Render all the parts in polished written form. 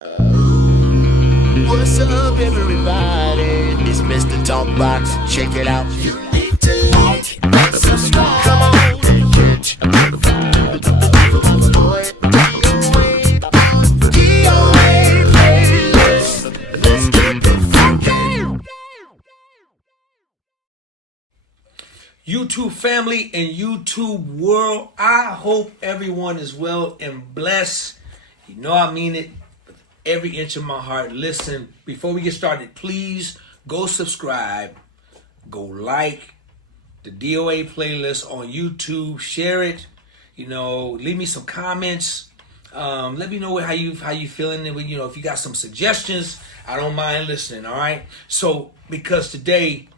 What's up, everybody? It's Mr. Talkbox. Check it out. You need to like and subscribe. Come on and catch a motherfucker. DOA playlist. Let's get the funky. YouTube family and YouTube world, I hope everyone is well and blessed. You know I mean it with every inch of my heart. Listen, before we get started, please go subscribe, go like the DOA playlist on YouTube, share it, leave me some comments. Let me know how you feeling. If you got some suggestions, I don't mind listening. All right. So because today,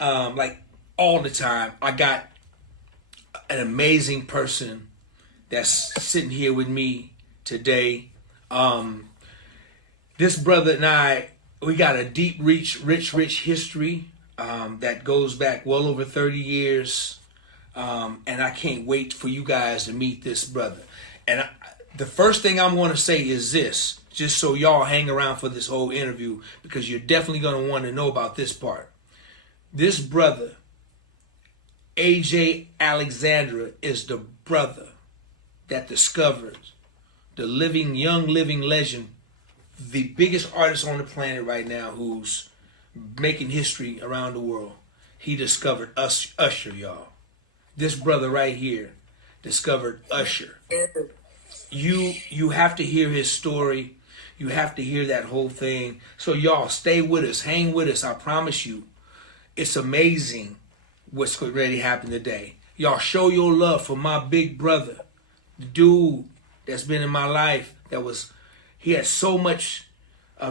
like all the time, I got an amazing person that's sitting here with me today. This brother and we got a deep, rich history that goes back well over 30 years. And I can't wait for you guys to meet this brother. And the first thing I'm going to say is this, just so y'all hang around for this whole interview, because you're definitely going to want to know about this part. This brother, AJ Alexandra, is the brother that discovered the young living legend, the biggest artist on the planet right now who's making history around the world. He discovered Usher, y'all. This brother right here discovered Usher. You have to hear his story. You have to hear that whole thing. So y'all, stay with us, hang with us. I promise you, it's amazing what's ready to happen today. Y'all show your love for my big brother, the dude that's been in my life. He had so much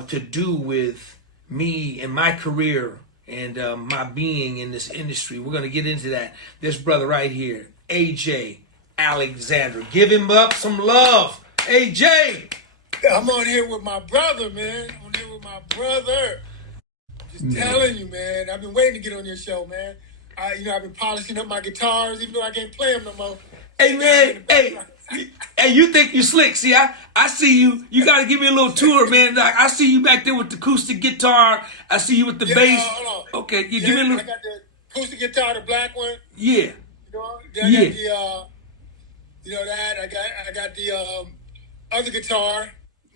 to do with me and my career and my being in this industry. We're going to get into that. This brother right here, AJ Alexandra. Give him up some love. AJ! I'm on here with my brother, man. I'm on here with my brother. Just telling you, man. I've been waiting to get on your show, man. I've been polishing up my guitars, even though I can't play them no more. Hey, man. Hey, you think you slick. See, I see you. You got to give me a little tour, man. I see you back there with the acoustic guitar. I see you with the bass. Hold on. Okay, give me a little. I got the acoustic guitar, the black one. Yeah. I got the other guitar,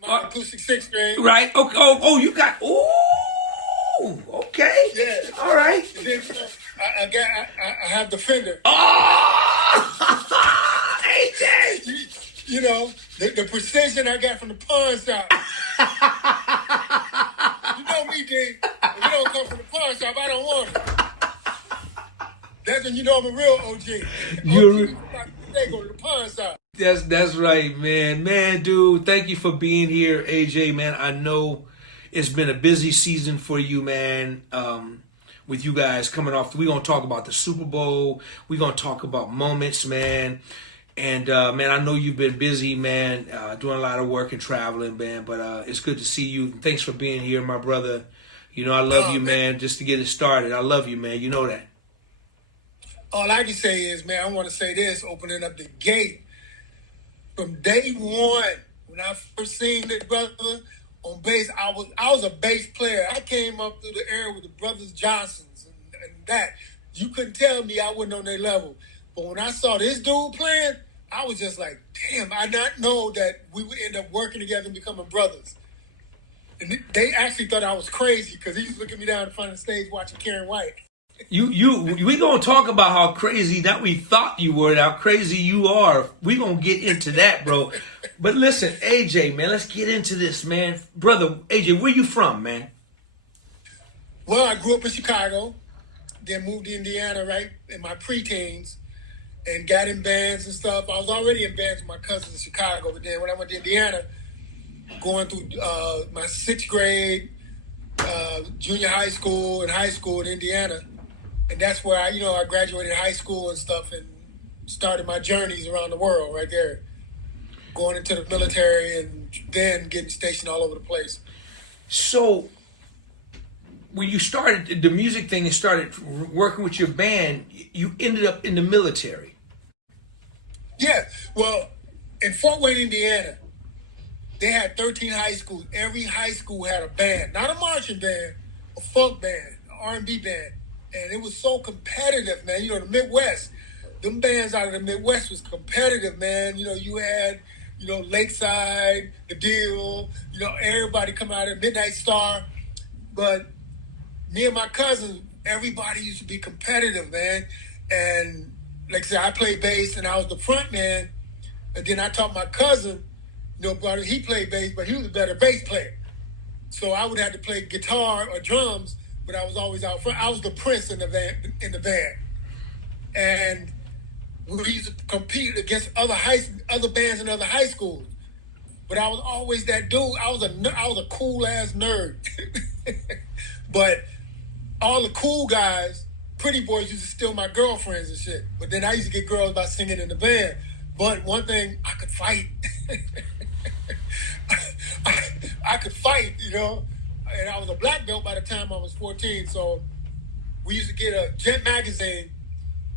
my acoustic 6-string. Right. Okay. Oh, you got. Ooh. Okay. Yeah. All right. And then, I have the Fender. Oh, AJ. The precision I got from the pawn shop. You know me, D. If you don't come from the pawn shop, I don't want it. That's when you know I'm a real OG. They go to the pawn shop. That's right, man. Man, dude, thank you for being here, AJ, man. I know it's been a busy season for you, man. With you guys coming off, we're going to talk about the Super Bowl. We're going to talk about moments, man. And, man, I know you've been busy, man, doing a lot of work and traveling, man. But it's good to see you. Thanks for being here, my brother. I love you, man, just to get it started. I love you, man. You know that. All I can say is, man, I want to say this, opening up the gate. From day one, when I first seen this brother on bass, I was a bass player. I came up through the era with the Brothers Johnsons and that. You couldn't tell me I wasn't on their level. But when I saw this dude playing, I was just like, damn, I not know that we would end up working together and becoming brothers. And they actually thought I was crazy because he used to look at me down in front of the stage watching Karen White. We gonna talk about how crazy that we thought you were, how crazy you are. We gonna get into that, bro. But listen, AJ, man, let's get into this, man. Brother, AJ, where you from, man? Well, I grew up in Chicago, then moved to Indiana, right, in my preteens, and got in bands and stuff. I was already in bands with my cousins in Chicago, but then when I went to Indiana, going through my 6th grade, junior high school and high school in Indiana, and that's where I graduated high school and stuff and started my journeys around the world right there, going into the military and then getting stationed all over the place. So when you started the music thing and started working with your band, you ended up in the military. Yeah, well, in Fort Wayne, Indiana, they had 13 high schools. Every high school had a band, not a marching band, a funk band, an R&B band. And it was so competitive, man. You know, the Midwest, them bands out of the Midwest was competitive, man. You know, you had, you know, Lakeside, The Deal, you know, everybody come out of Midnight Star. But me and my cousins, everybody used to be competitive, man. And like I said, I played bass and I was the front man. And then I taught my cousin, you know, brother, he played bass, but he was a better bass player. So I would have to play guitar or drums, but I was always out front. I was the prince in the band. And we used to compete against other bands in other high schools. But I was always that dude. I was a cool ass nerd. But all the cool guys, pretty boys, used to steal my girlfriends and shit. But then I used to get girls by singing in the band. But one thing, I could fight. I could fight, you know. And I was a black belt by the time I was 14. So we used to get a Jet magazine,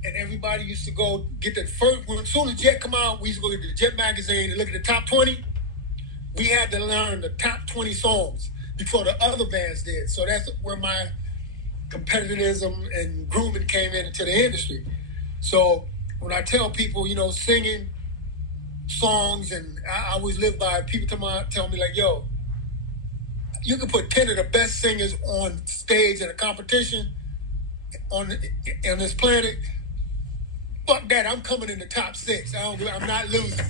and everybody used to go get the first. As soon as Jet come out, we used to go get the Jet magazine and look at the top 20. We had to learn the top 20 songs before the other bands did. So that's where my competitivism and grooming came into the industry. So when I tell people, you know, singing songs, and I always live by, people tell me like, yo, you can put 10 of the best singers on stage in a competition on this planet. Fuck that, I'm coming in the top 6. I'm not losing.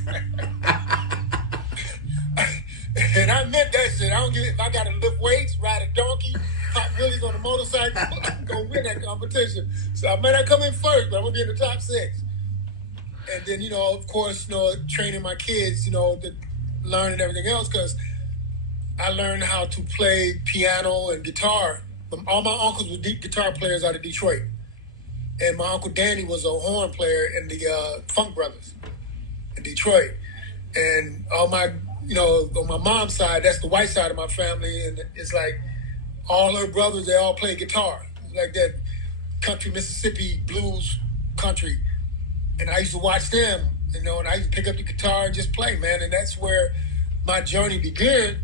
And I meant that shit. I don't give if I gotta lift weights, ride a donkey, pop wheelies on a motorcycle, I'm gonna win that competition. So I may not come in first, but I'm gonna be in the top 6. And then, you know, of course, you know, training my kids, you know, to learn and everything else, because I learned how to play piano and guitar. All my uncles were guitar players out of Detroit. And my Uncle Danny was a horn player in the Funk Brothers in Detroit. And all my, you know, on my mom's side, that's the white side of my family, and it's like all her brothers, they all play guitar. It's like that country, Mississippi blues country. And I used to watch them, you know, and I used to pick up the guitar and just play, man. And that's where my journey began,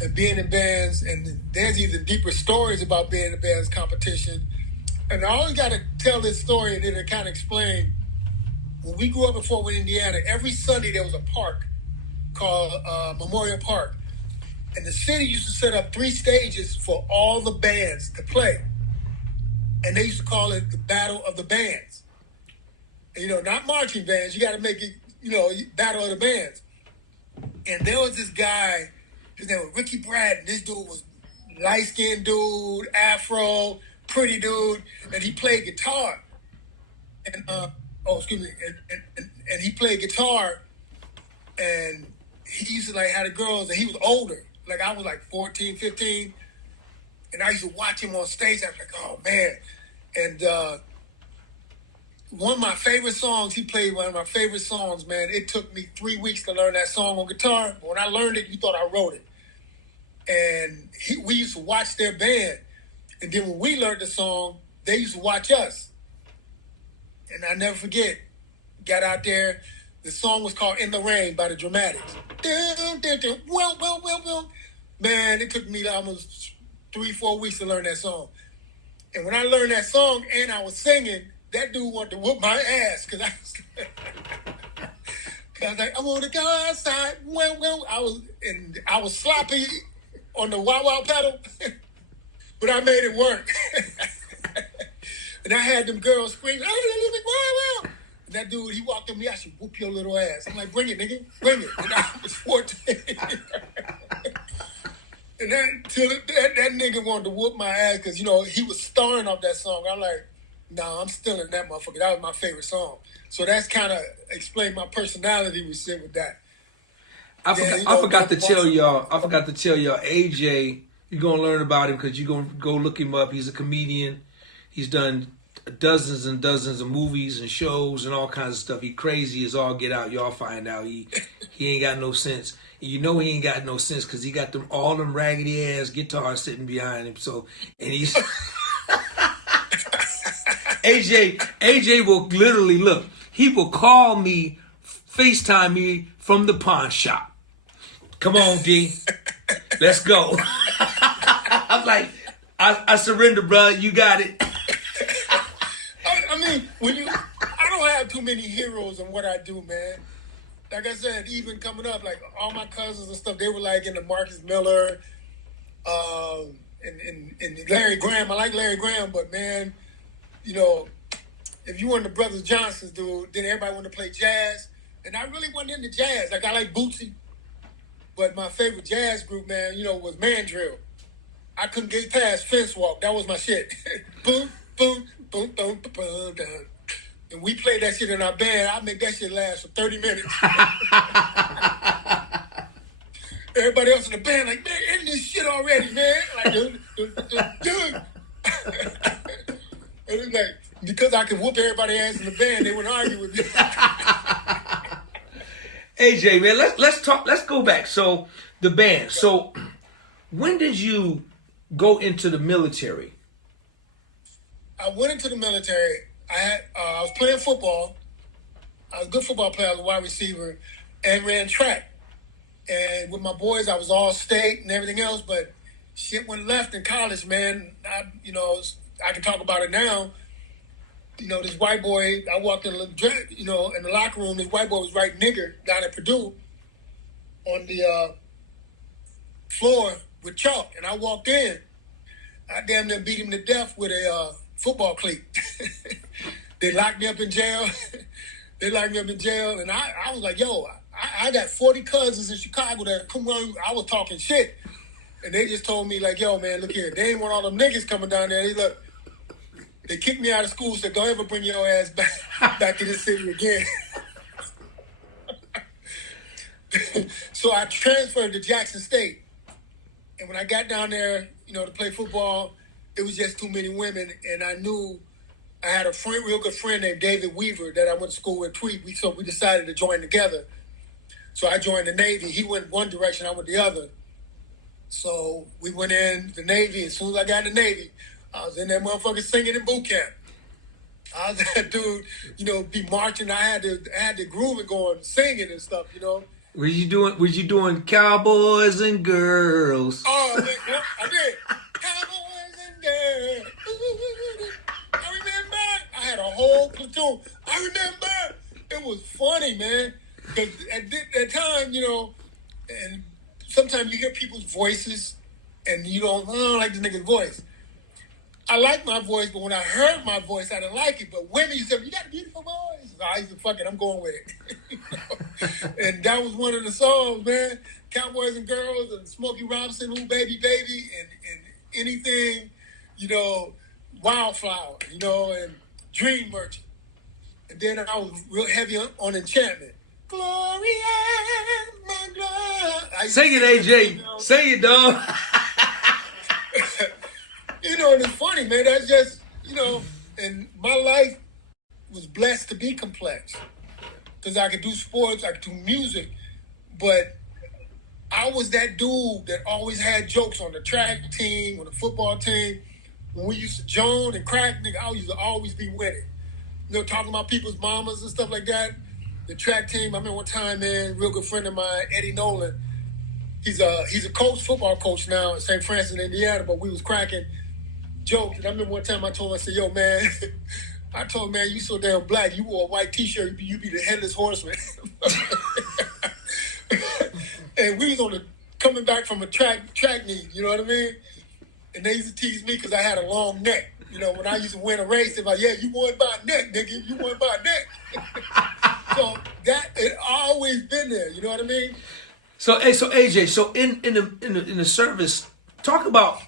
and being in bands. And there's even deeper stories about being in a bands competition. And I always got to tell this story, and then it kind of explain. When we grew up in Fort Worth, Indiana, every Sunday there was a park called Memorial Park. And the city used to set up 3 stages for all the bands to play. And they used to call it the Battle of the Bands. And, you know, not marching bands. You got to make it, you know, Battle of the Bands. And there was this guy, his name was Ricky Brad. This dude was light-skinned dude, afro, pretty dude, and he played guitar. And, and he played guitar, and he used to like have the girls, and he was older. Like I was like 14, 15, and I used to watch him on stage. I was like, oh man. And one of my favorite songs, he played one of my favorite songs, man. It took me 3 weeks to learn that song on guitar. But when I learned it, you thought I wrote it. And we used to watch their band. And then when we learned the song, they used to watch us. And I never forget, got out there. The song was called In the Rain by the Dramatics. Man, it took me almost 3-4 weeks to learn that song. And when I learned that song and I was singing, that dude wanted to whoop my ass, because I was like, I want to go outside. I was sloppy on the wah-wah pedal, but I made it work. And I had them girls screaming, oh, wow. And that dude, he walked up to me, I should whoop your little ass. I'm like, bring it, nigga, bring it. And I was 14. And that nigga wanted to whoop my ass because, you know, he was starring off that song. I'm like, nah, I'm still in that motherfucker. That was my favorite song. So that's kind of explained my personality with shit with that. I forgot to tell y'all, AJ, you're going to learn about him because you're going to go look him up. He's a comedian. He's done dozens and dozens of movies and shows and all kinds of stuff. He crazy as all get out. Y'all find out he ain't got no sense. And you know he ain't got no sense because he got all them raggedy ass guitars sitting behind him. So, and he's AJ will literally he will call me, FaceTime me from the pawn shop. Come on, D. Let's go. I'm like, I surrender, bro. You got it. I mean, I don't have too many heroes in what I do, man. Like I said, even coming up, like all my cousins and stuff, they were like into Marcus Miller, and Larry Graham. I like Larry Graham, but man, you know, if you wanted the Brothers Johnsons, dude, then everybody wanted to play jazz. And I really wasn't into jazz. Like I like Bootsy, but my favorite jazz group, man, you know, was Mandrill. I couldn't get past Fence Walk. That was my shit. Boom, boom, boom, boom, boom, boom, boom. And we played that shit in our band. I make that shit last for 30 minutes. Everybody else in the band like, man, end this shit already, man. Like, dude. And it's like, because I could whoop everybody's ass in the band, they wouldn't argue with me. AJ, man, let's talk. Let's go back. So the band. So when did you go into the military? I went into the military. I was playing football. I was a good football player. I was a wide receiver and ran track. And with my boys, I was all state and everything else. But shit went left in college, man. I can talk about it now. You know, this white boy, I walked in, in the locker room. This white boy was writing nigger down at Purdue on the floor with chalk. And I walked in. I damn near beat him to death with a football cleat. They locked me up in jail. And I was like, yo, I got 40 cousins in Chicago that come on. I was talking shit. And they just told me, like, yo, man, look here. They ain't want all them niggas coming down there. They kicked me out of school, said, don't ever bring your ass back to this city again. So I transferred to Jackson State. And when I got down there, to play football, it was just too many women. And I knew I had a real good friend named David Weaver that I went to school with, Tweet. So we decided to join together. So I joined the Navy. He went one direction, I went the other. So we went in the Navy. As soon as I got in the Navy, I was in that motherfucker singing in boot camp. I was that dude, be marching. I had the grooving going, singing and stuff, Was you doing cowboys and girls? Oh, man, I did. Cowboys and girls. I remember. I had a whole platoon. I remember. It was funny, man. Because at that time, and sometimes you hear people's voices and I don't like this nigga's voice. I like my voice, but when I heard my voice, I didn't like it. But women used to say, you got a beautiful voice. So I used to, fuck it, I'm going with it. And that was one of the songs, man. Cowboys and Girls and Smokey Robinson, Ooh Baby Baby, and anything, Wildflower, and Dream Merchant. And then I was real heavy on Enchantment. Gloria, my glory. Sing it, AJ. Sing it, dog. And it's funny, man. That's just, and my life was blessed to be complex. Because I could do sports, I could do music. But I was that dude that always had jokes on the track team, on the football team. When we used to joan and crack, nigga, I used to always be winning. Talking about people's mamas and stuff like that. The track team, I remember one time, man, real good friend of mine, Eddie Nolan. He's a football coach now in St. Francis, Indiana, but we was cracking jokes. And I remember one time I told him, I said, yo, man, man, you so damn black. You wore a white T-shirt, you be the headless horseman. And we was coming back from a track meet, you know what I mean? And they used to tease me because I had a long neck. When I used to win a race, they're like, yeah, you won by a neck, nigga. You won by a neck. So that it always been there. You know what I mean? So AJ, so in the service, talk about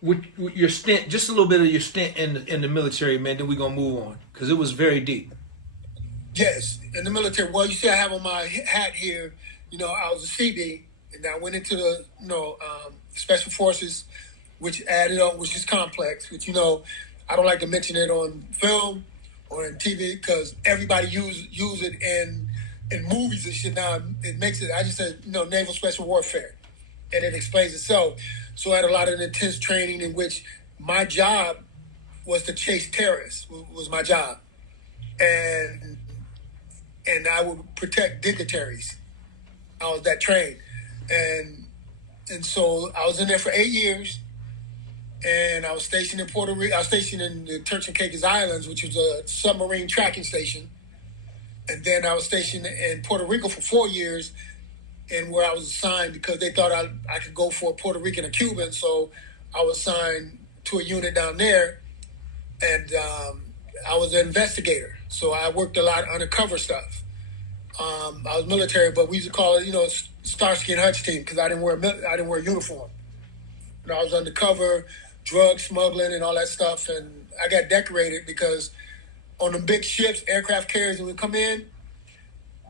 with your stint, just a little bit of your stint in the military, man. Then we gonna move on because it was very deep. Yes, in the military. Well, you see, I have on my hat here. I was a CB, and I went into the Special Forces, which added on, which is complex. Which I don't like to mention it on film or in TV because everybody use it in movies and shit. Now it makes it. I just said Naval Special Warfare, and it explains itself. So I had a lot of intense training in which my job was to chase terrorists. Was my job, and I would protect dignitaries. I was that trained. and so I was in there for 8 years, and I was stationed in Puerto Rico. I was stationed in the Turks and Caicos Islands, which was a submarine tracking station, and then I was stationed in Puerto Rico for 4 years, and where I was assigned because they thought I could go for a Puerto Rican or Cuban, so I was assigned to a unit down there, and I was an investigator. So I worked a lot undercover stuff. I was military, but we used to call it, Starsky and Hutch team because I didn't wear a uniform. I was undercover, drug smuggling and all that stuff, and I got decorated because on the big ships, aircraft carriers, when we come in,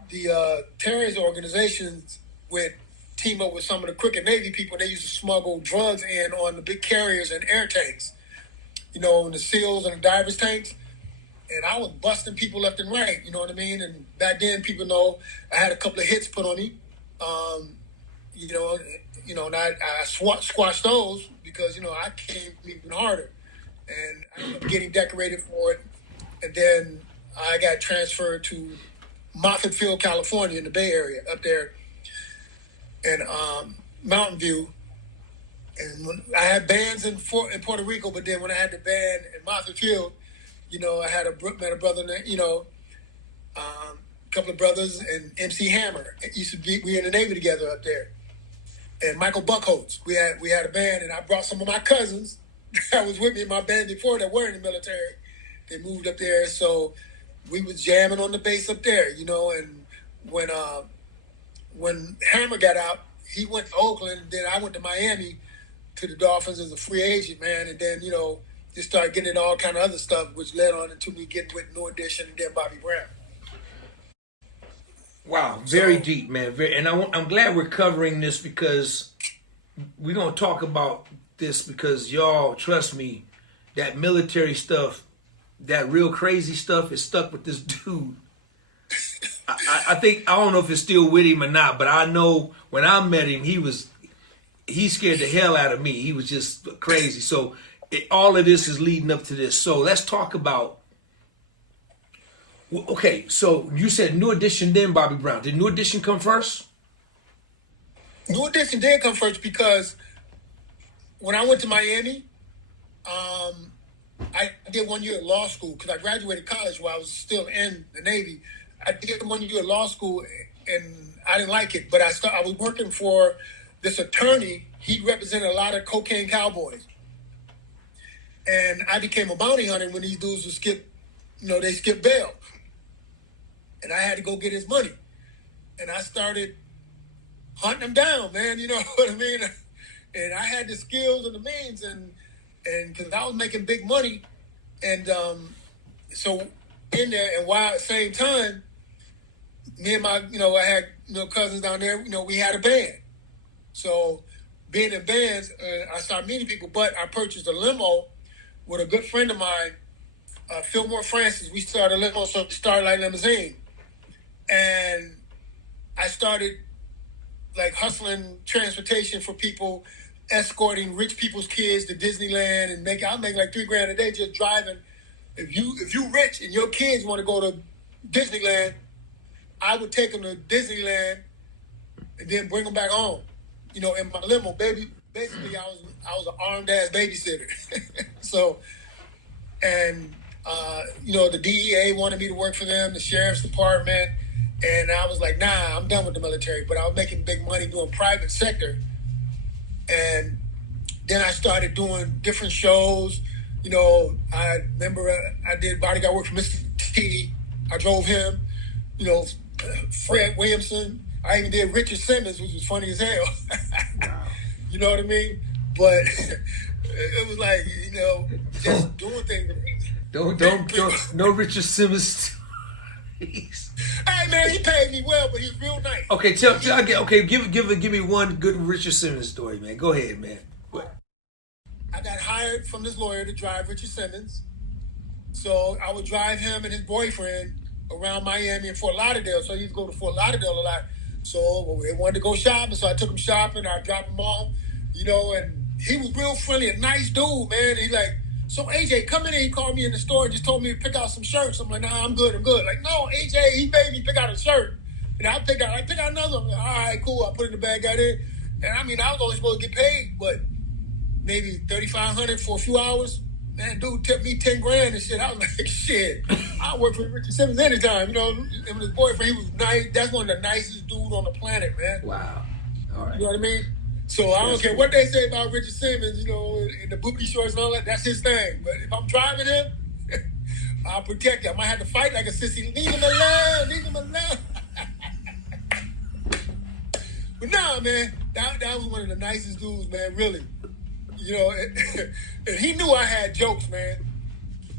the terrorist organizations would team up with some of the crooked Navy people. They used to smuggle drugs in on the big carriers and air tanks, and the SEALs and the divers tanks. And I was busting people left and right, you know what I mean? And back then, people know I had a couple of hits put on me, and I squashed those because, I came even harder. And I ended up getting decorated for it. And then I got transferred to Moffett Field, California, in the Bay Area, up there in Mountain View. And when I had bands in Puerto Rico, but then when I had the band in Moffett Field, I had met a brother, a couple of brothers, and MC Hammer. We were in the Navy together up there. And Michael Buckholtz. We had a band, and I brought some of my cousins that was with me in my band before that were in the military. They moved up there, so we was jamming on the bass up there, and when Hammer got out, he went to Oakland, and then I went to Miami to the Dolphins as a free agent, man, and then, just started getting into all kind of other stuff, which led on into me getting with No Edition and then Bobby Brown. Wow, very deep, man. I'm glad we're covering this because we're going to talk about this because y'all, trust me, that military stuff, that real crazy stuff is stuck with this dude. I don't know if it's still with him or not, but I know when I met him, he scared the hell out of me. He was just crazy. So all of this is leading up to this. So let's talk about, okay, so you said New Edition, then Bobby Brown. Did New Edition come first? New Edition did come first because when I went to Miami, I did 1 year at law school because I graduated college while I was still in the Navy. I did 1 year at law school and I didn't like it, but I was working for this attorney. He represented a lot of cocaine cowboys. And I became a bounty hunter when these dudes would skip bail. And I had to go get his money. And I started hunting him down, man, you know what I mean? And I had the skills and the means and because I was making big money. And so in there, and while at the same time, me and my, I had, cousins down there, we had a band. So being in bands, I started meeting people, but I purchased a limo with a good friend of mine, Fillmore Francis. We started a limo, so Starlight Limousine. And I started like hustling transportation for people, escorting rich people's kids to Disneyland and I'll make like $3,000 a day just driving. If you rich and your kids want to go to Disneyland, I would take them to Disneyland and then bring them back home. In my limo, baby. Basically, I was an armed ass babysitter. So, and the DEA wanted me to work for them, the sheriff's department, and I was like, nah, I'm done with the military. But I was making big money doing private sector, and then I started doing different shows. I remember I did bodyguard work for Mr. T. I drove him. Fred Williamson. I even did Richard Simmons, which was funny as hell. Wow. You know what I mean? But it was like, just doing things. Don't no Richard Simmons. Hey man, he paid me well, but he's real nice. Okay, give me one good Richard Simmons story, man. Go ahead, man. What? I got hired from this lawyer to drive Richard Simmons. So I would drive him and his boyfriend around Miami and Fort Lauderdale. So he used to go to Fort Lauderdale a lot. So they wanted to go shopping, so I took him shopping. I dropped him off, and he was real friendly, a nice dude, man. He's like, so AJ, come in here. He called me in the store and just told me to pick out some shirts. I'm like, nah, I'm good. Like, no, AJ, he made me pick out a shirt. And I pick out another one. All right, cool. I put it in the bag, got it. And I mean, I was only supposed to get paid, but maybe $3,500 for a few hours. Man, dude tipped me 10 grand and shit. I was like, shit, I work for Richard Simmons anytime. You know, and his boyfriend, he was nice. That's one of the nicest dudes on the planet, man. Wow. All right. You know what I mean? So I don't care what they say about Richard Simmons, you know, and the booty shorts and all that. That's his thing. But if I'm driving him, I'll protect him. I might have to fight like a sissy. Leave him alone. Leave him alone. But nah, man, that was one of the nicest dudes, man, really. You know, and he knew I had jokes, man.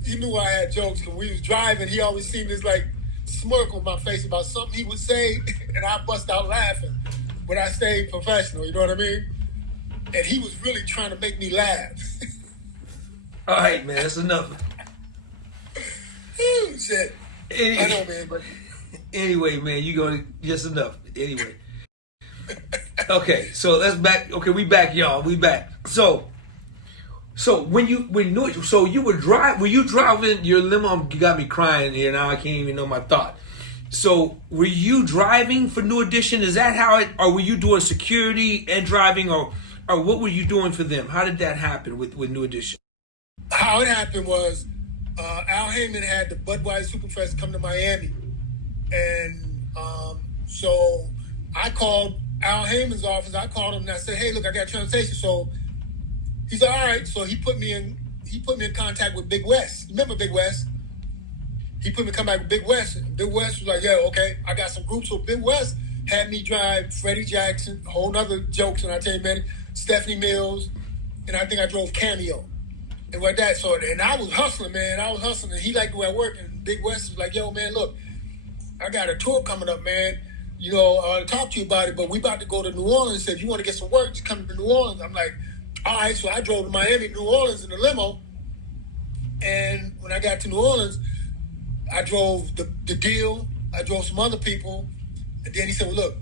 He knew I had jokes. When we was driving, he always seemed this, like, smirk on my face about something he would say, and I bust out laughing. But I stayed professional, you know what I mean? And he was really trying to make me laugh. All right, man, that's enough. Ooh, shit. I know, man, but... Anyway, man, you going to... Just enough. Anyway. Okay, so let's back. Okay, we back, y'all. We back. So were you driving your limo? You got me crying here now. I can't even know my thought. So were you driving for New Edition? Is that how it? Or were you doing security and driving, or what were you doing for them? How did that happen with New Edition? How it happened was Al Heyman had the Budweiser Superfest come to Miami, and so I called Al Heyman's office. I called him and I said, "Hey, look, I got transportation." So he said, "All right." So he put me in contact with Big West. Remember Big West? He put me in contact with Big West. And Big West was like, "Yeah, okay, I got some groups." So Big West had me drive Freddie Jackson, a whole nother jokes, and I tell you, man, Stephanie Mills, and I think I drove Cameo. And like that. So, and I was hustling, man. I was hustling, and he liked the way I work. And Big West was like, "Yo, man, look, I got a tour coming up, man. You know, to talk to you about it, but we about to go to New Orleans. So if you want to get some work, just come to New Orleans." I'm like, all right. So I drove to Miami, New Orleans in a limo. And when I got to New Orleans, I drove the deal. I drove some other people. And then he said, "Well, look,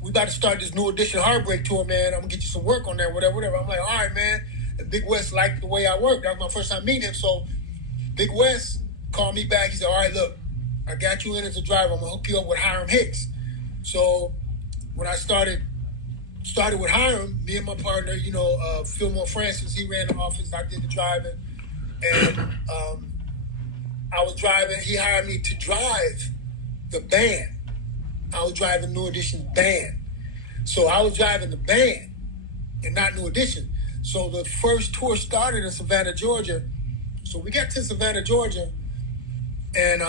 we about to start this New Edition Heartbreak tour, man. I'm going to get you some work on that, whatever. I'm like, all right, man. And Big West liked the way I worked. That was my first time meeting him. So Big West called me back. He said, all right, look, I got you in as a driver. I'm going to hook you up with Hiram Hicks. So when I started with Hiram, me and my partner, you know, Fillmore Francis, he ran the office, I did the driving. And I was driving, he hired me to drive the band. I was driving New Edition's band. So I was driving the band and not New Edition. So the first tour started in Savannah, Georgia. So we got to Savannah, Georgia, and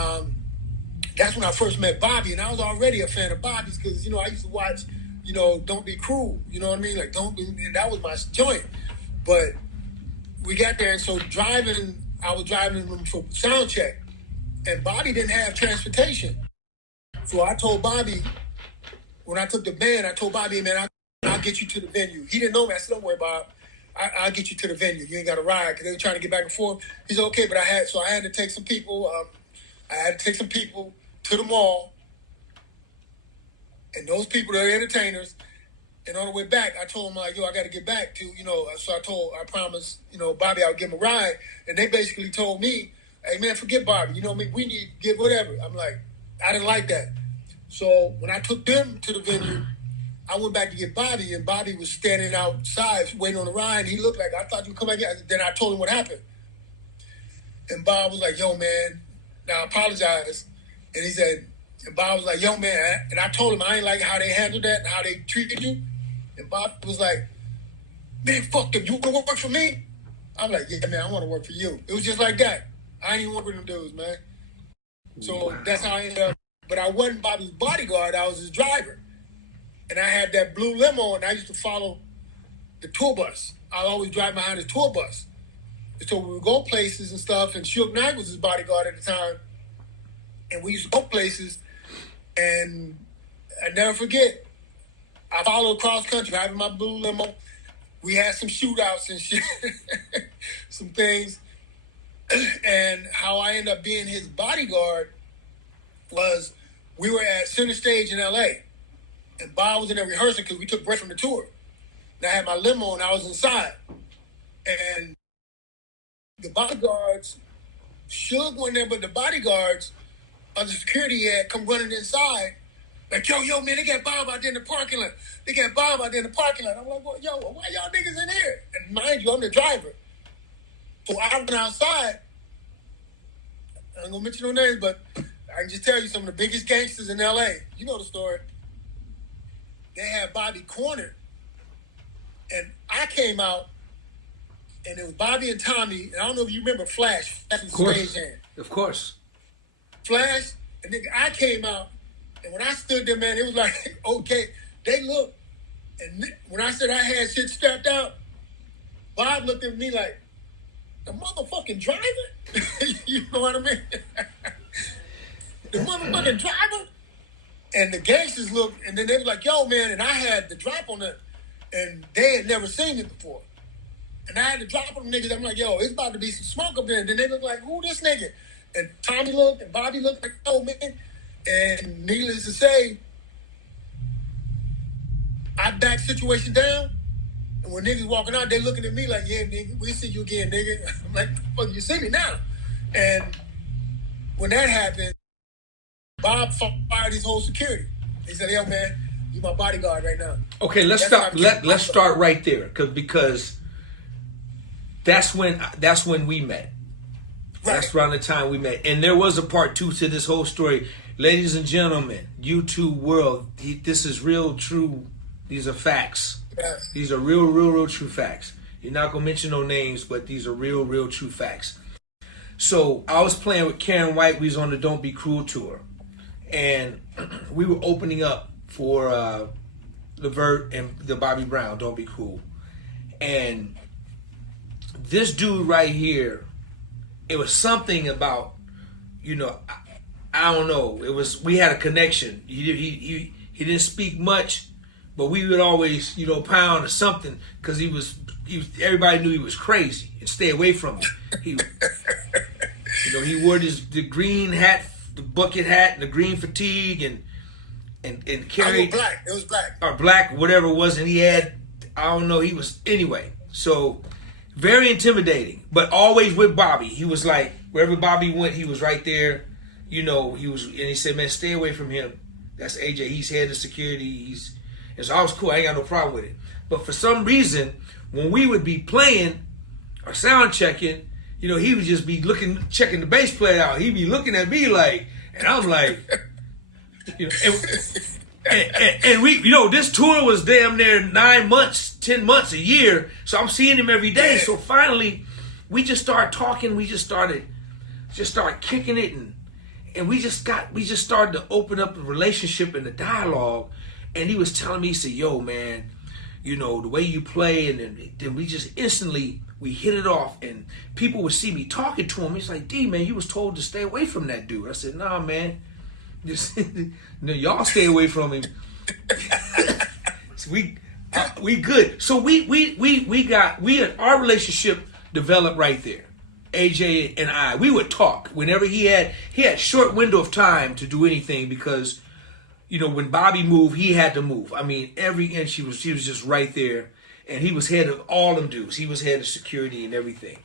that's when I first met Bobby, and I was already a fan of Bobby's because, you know, I used to watch, you know, Don't Be Cruel, you know what I mean? Like, that was my joint. But we got there, and so I was driving them for sound check, and Bobby didn't have transportation. So I told Bobby, when I took the band, I told Bobby, man, I'll get you to the venue. He didn't know me. I said, don't worry, Bob. I'll get you to the venue. You ain't got to ride, because they were trying to get back and forth. He said, okay, but I had to take some people. To the mall, and those people, they're entertainers. And on the way back, I told them, like, yo, I got to get back to, you know, so I promised, you know, Bobby I would give him a ride. And they basically told me, hey, man, forget Bobby. You know what I mean? We need to give whatever. I'm like, I didn't like that. So when I took them to the venue, I went back to get Bobby, and Bobby was standing outside waiting on the ride. He looked like, I thought you would come back here. Then I told him what happened. And Bob was like, yo, man, now I apologize. And he said, and Bob was like, yo, man, and I told him I ain't like how they handled that and how they treated you. And Bob was like, man, fuck them. You want to work for me? I'm like, yeah, man, I want to work for you. It was just like that. I ain't even work with them dudes, man. So that's how I ended up. But I wasn't Bobby's bodyguard. I was his driver. And I had that blue limo, and I used to follow the tour bus. I'd always drive behind his tour bus. And so we would go places and stuff, and Suge Knight was his bodyguard at the time. And we used to go places, and I never forget, I followed cross country, driving my blue limo. We had some shootouts and shit, some things. And how I ended up being his bodyguard was we were at Center Stage in L.A., and Bob was in there rehearsing because we took break from the tour. And I had my limo, and I was inside. And the bodyguards, Suge went there, but the bodyguards of the security had come running inside Like, yo, man, they got Bob out there in the parking lot. They got Bob out there in the parking lot. I'm like, well, yo, why y'all niggas in here? And mind you, I'm the driver. So I went outside. I ain't gonna mention no names, but I can just tell you some of the biggest gangsters in LA. You know the story. They had Bobby cornered. And I came out, and it was Bobby and Tommy. And I don't know if you remember Flash. Flash was the stage hand. Of course. Flash, and then I came out, and when I stood there, man, it was like, okay, they looked. And when I said I had shit strapped out, Bob looked at me like, the motherfucking driver? You know what I mean? The motherfucking driver? And the gangsters looked, and then they were like, yo, man, and I had the drop on it, and they had never seen it before. And I had to drop on them niggas. I'm like, yo, it's about to be some smoke up there. And then they look like, who this nigga? And Tommy looked, and Bobby looked like, oh, man. And needless to say, I backed situation down. And when niggas walking out, they looking at me like, yeah, nigga, we see you again, nigga. I'm like, fuck, you see me now. And when that happened, Bob fired his whole security. He said, yo, man, you my bodyguard right now. Okay, let's start right there, because that's when we met. Right. That's around the time we met. And there was a part 2 to this whole story. Ladies and gentlemen, YouTube world, this is real, true. These are facts. Yes. These are real true facts. You're not going to mention no names, but these are real true facts. So I was playing with Karen White. We was on the Don't Be Cruel tour. And we were opening up for Levert and the Bobby Brown, Don't Be Cruel. And this dude right here, it was something about, I don't know. We had a connection. He didn't speak much, but we would always, pound or something, because he was everybody knew he was crazy and stay away from him. He wore the green hat, the bucket hat, and the green fatigue, and carried black. It was black or black, whatever it was, and he had, I don't know, he was anyway. So very intimidating, but always with Bobby. He was like, wherever Bobby went, he was right there. He was, and he said, man, stay away from him. That's AJ. He's head of security. And so I was cool. I ain't got no problem with it. But for some reason, when we would be playing or sound checking, he would just be checking the bass player out. He'd be looking at me like, and I'm like, and we, this tour was damn near 9 months, 10 months, a year. So I'm seeing him every day. So finally, we just started talking. We just started kicking it, and we just started to open up the relationship and the dialogue. And he was telling me, he said, yo, man, the way you play, and then we just instantly, we hit it off, and people would see me talking to him. He's like, D, man, you was told to stay away from that dude. I said, nah, man, just y'all stay away from him. So we good. So our relationship developed right there. AJ and I, we would talk whenever he had short window of time to do anything, because when Bobby moved, he had to move. I mean, every inch he was just right there, and he was head of all them dudes. He was head of security and everything.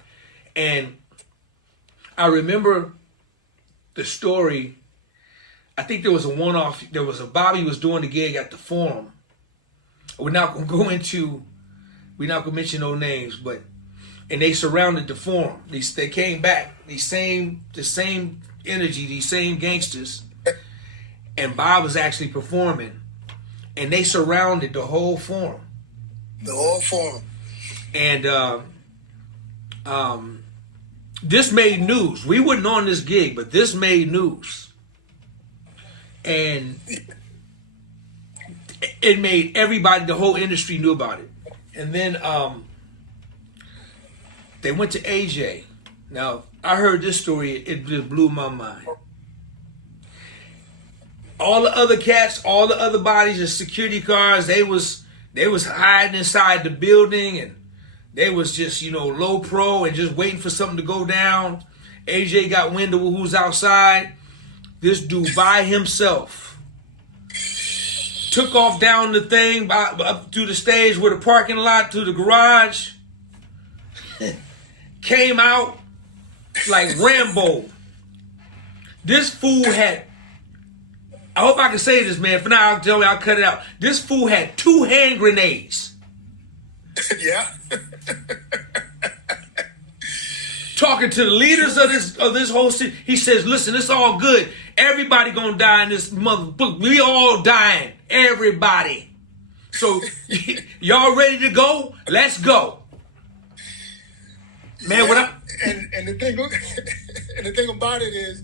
And I remember the story. I think there was a one-off. There was a Bobby was doing the gig at the Forum. We're not gonna mention no names, but. And they surrounded the Forum. They came back. The same energy, these same gangsters. And Bob was actually performing. And they surrounded the whole Forum. The whole Forum. And this made news. We weren't on this gig, but this made news. And it made everybody, the whole industry knew about it. And then they went to AJ. Now, I heard this story. It just blew my mind. All the other cats, all the other bodies, the security cars, they was hiding inside the building, and they was just, low pro and just waiting for something to go down. AJ got wind of who's outside. This dude by himself took off down the thing, up through the stage with the parking lot to the garage. Came out like Rambo. This fool had I hope I can say this, man. For now, I'll cut it out. This fool had 2 hand grenades. Yeah. Talking to the leaders of this whole city. He says, listen, it's all good. Everybody gonna die in this motherfucker. We all dying. Everybody. So, y'all ready to go? Let's go. Man, yeah. what up? And the thing and the thing about it is,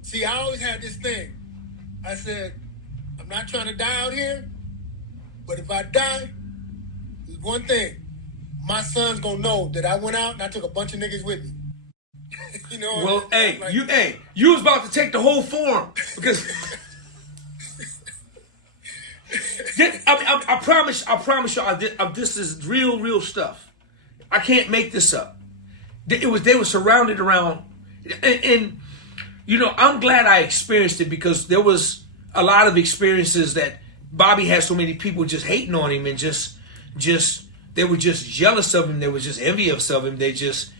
see, I always had this thing. I said, I'm not trying to die out here, but if I die, there's one thing. My son's gonna know that I went out and I took a bunch of niggas with me. You know. Well, hey, like, you was about to take the whole form because I promise you, this is real stuff. I can't make this up. They were surrounded around, and you know, I'm glad I experienced it because there was a lot of experiences that Bobby had so many people just hating on him and just they were just jealous of him. They were just envious of him. They just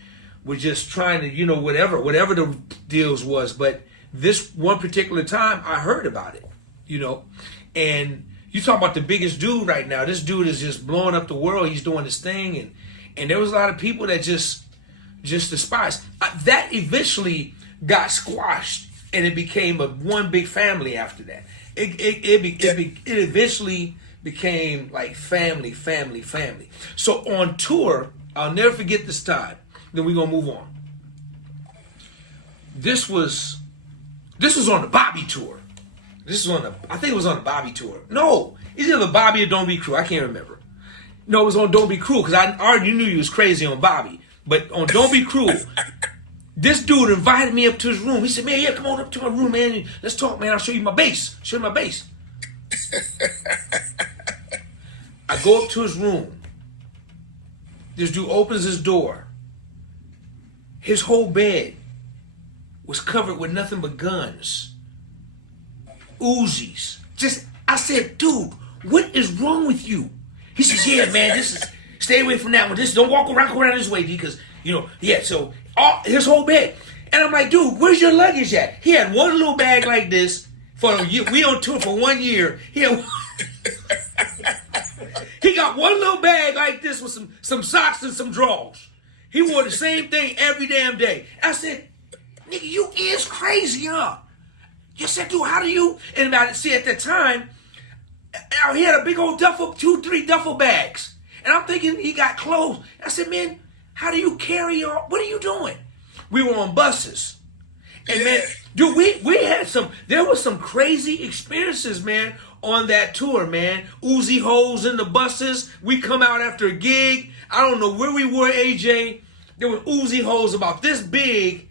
were just trying to, you know, whatever the deals was. But this one particular time, I heard about it, you know. And you talk about the biggest dude right now. This dude is just blowing up the world. He's doing his thing. And there was a lot of people that just despised. That eventually got squashed. And it became one big family after that. It eventually became like family. So on tour, I'll never forget this time. Then we're gonna move on. This was on the Bobby tour. I think it was on the Bobby tour. No, it's either Bobby or Don't Be Cruel. I can't remember. No, it was on Don't Be Cruel because I already knew you was crazy on Bobby. But on Don't Be Cruel, this dude invited me up to his room. He said, man, yeah, come on up to my room, man. Let's talk, man. I'll show you my bass. I go up to his room. This dude opens his door. His whole bed was covered with nothing but guns. Uzis. I said, dude, what is wrong with you? He says, yeah, man, stay away from that one. Don't go around this way, D, because, you know, yeah, so his whole bed. And I'm like, dude, where's your luggage at? He had one little bag like this for a year. We on tour for 1 year. He got one little bag like this with some socks and some drawers. He wore the same thing every damn day. I said, nigga, you is crazy, huh? You said, dude, how do you? And at that time, he had a big old 2-3 duffel bags. And I'm thinking he got clothes. I said, man, how do you carry what are you doing? We were on buses. And man, dude, there was some crazy experiences, man, on that tour, man. Uzi holes in the buses. We come out after a gig. I don't know where we were, AJ. There were Uzi holes about this big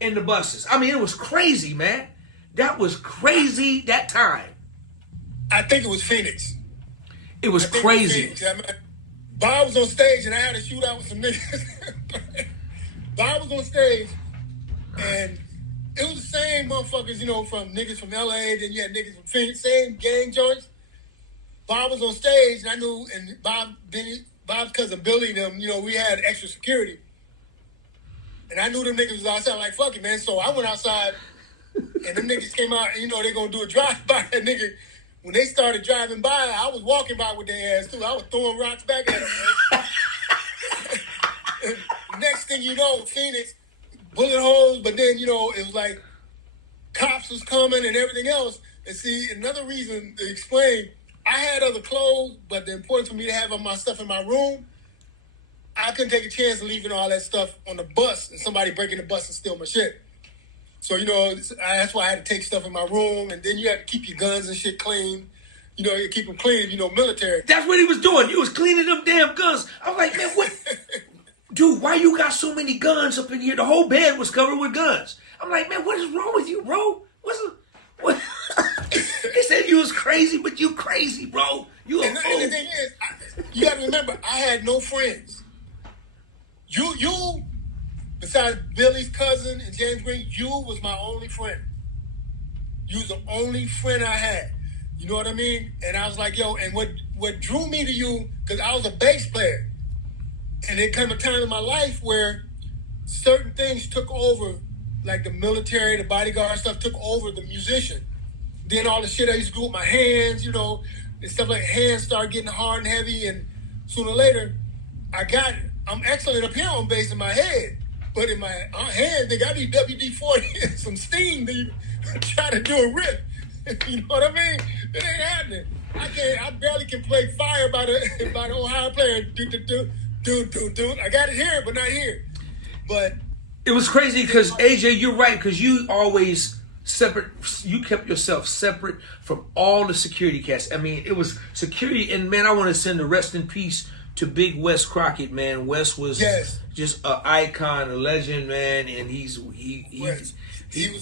in the buses. I mean, it was crazy, man. That was crazy that time. I think it was Phoenix. It was crazy. Bob was on stage and I had a shootout with some niggas. Bob was on stage and it was the same motherfuckers, you know, from niggas from LA, then you had niggas from Phoenix, same gang joints. Bob was on stage and I knew, and Bob's cousin Billy, them, you know, we had extra security. And I knew them niggas was outside like, fuck it, man. So I went outside and them niggas came out and, you know, they gonna do a drive-by. That nigga, when they started driving by, I was walking by with their ass too. I was throwing rocks back at them, man. Next thing you know, Phoenix, bullet holes, but then, you know, it was like cops was coming and everything else. And see, another reason to explain, I had other clothes, but the importance for me to have my stuff in my room, I couldn't take a chance of leaving all that stuff on the bus and somebody breaking the bus and steal my shit. So, you know, that's why I had to take stuff in my room, and then you had to keep your guns and shit clean. You know, you keep them clean, you know, military. That's what he was doing. He was cleaning them damn guns. I was like, man, what? Dude, why you got so many guns up in here? The whole bed was covered with guns. I'm like, man, what is wrong with you, bro? What? He said you was crazy, but you crazy, bro. You a fool. And the thing is, you got to remember, I had no friends. You, besides Billy's cousin and James Green, you was my only friend. You was the only friend I had. You know what I mean? And I was like, yo, and what drew me to you, because I was a bass player. And there came a time in my life where certain things took over, like the military, the bodyguard stuff took over the musician. then all the shit I used to do with my hands, you know, and stuff like hands start getting hard and heavy, and sooner or later, I'm excellent up here on bass in my head, but in my hand, I need WD-40 and some steam to try to do a rip. You know what I mean? It ain't happening. I barely can play Fire by the Ohio player. Do. I got it here, but not here. But it was crazy because AJ, you're right, because you always you kept yourself separate from all the security cats. I mean, it was security, and man, I want to send a rest in peace to Big Wes Crockett, man. Wes was just an icon, a legend, man, and he was the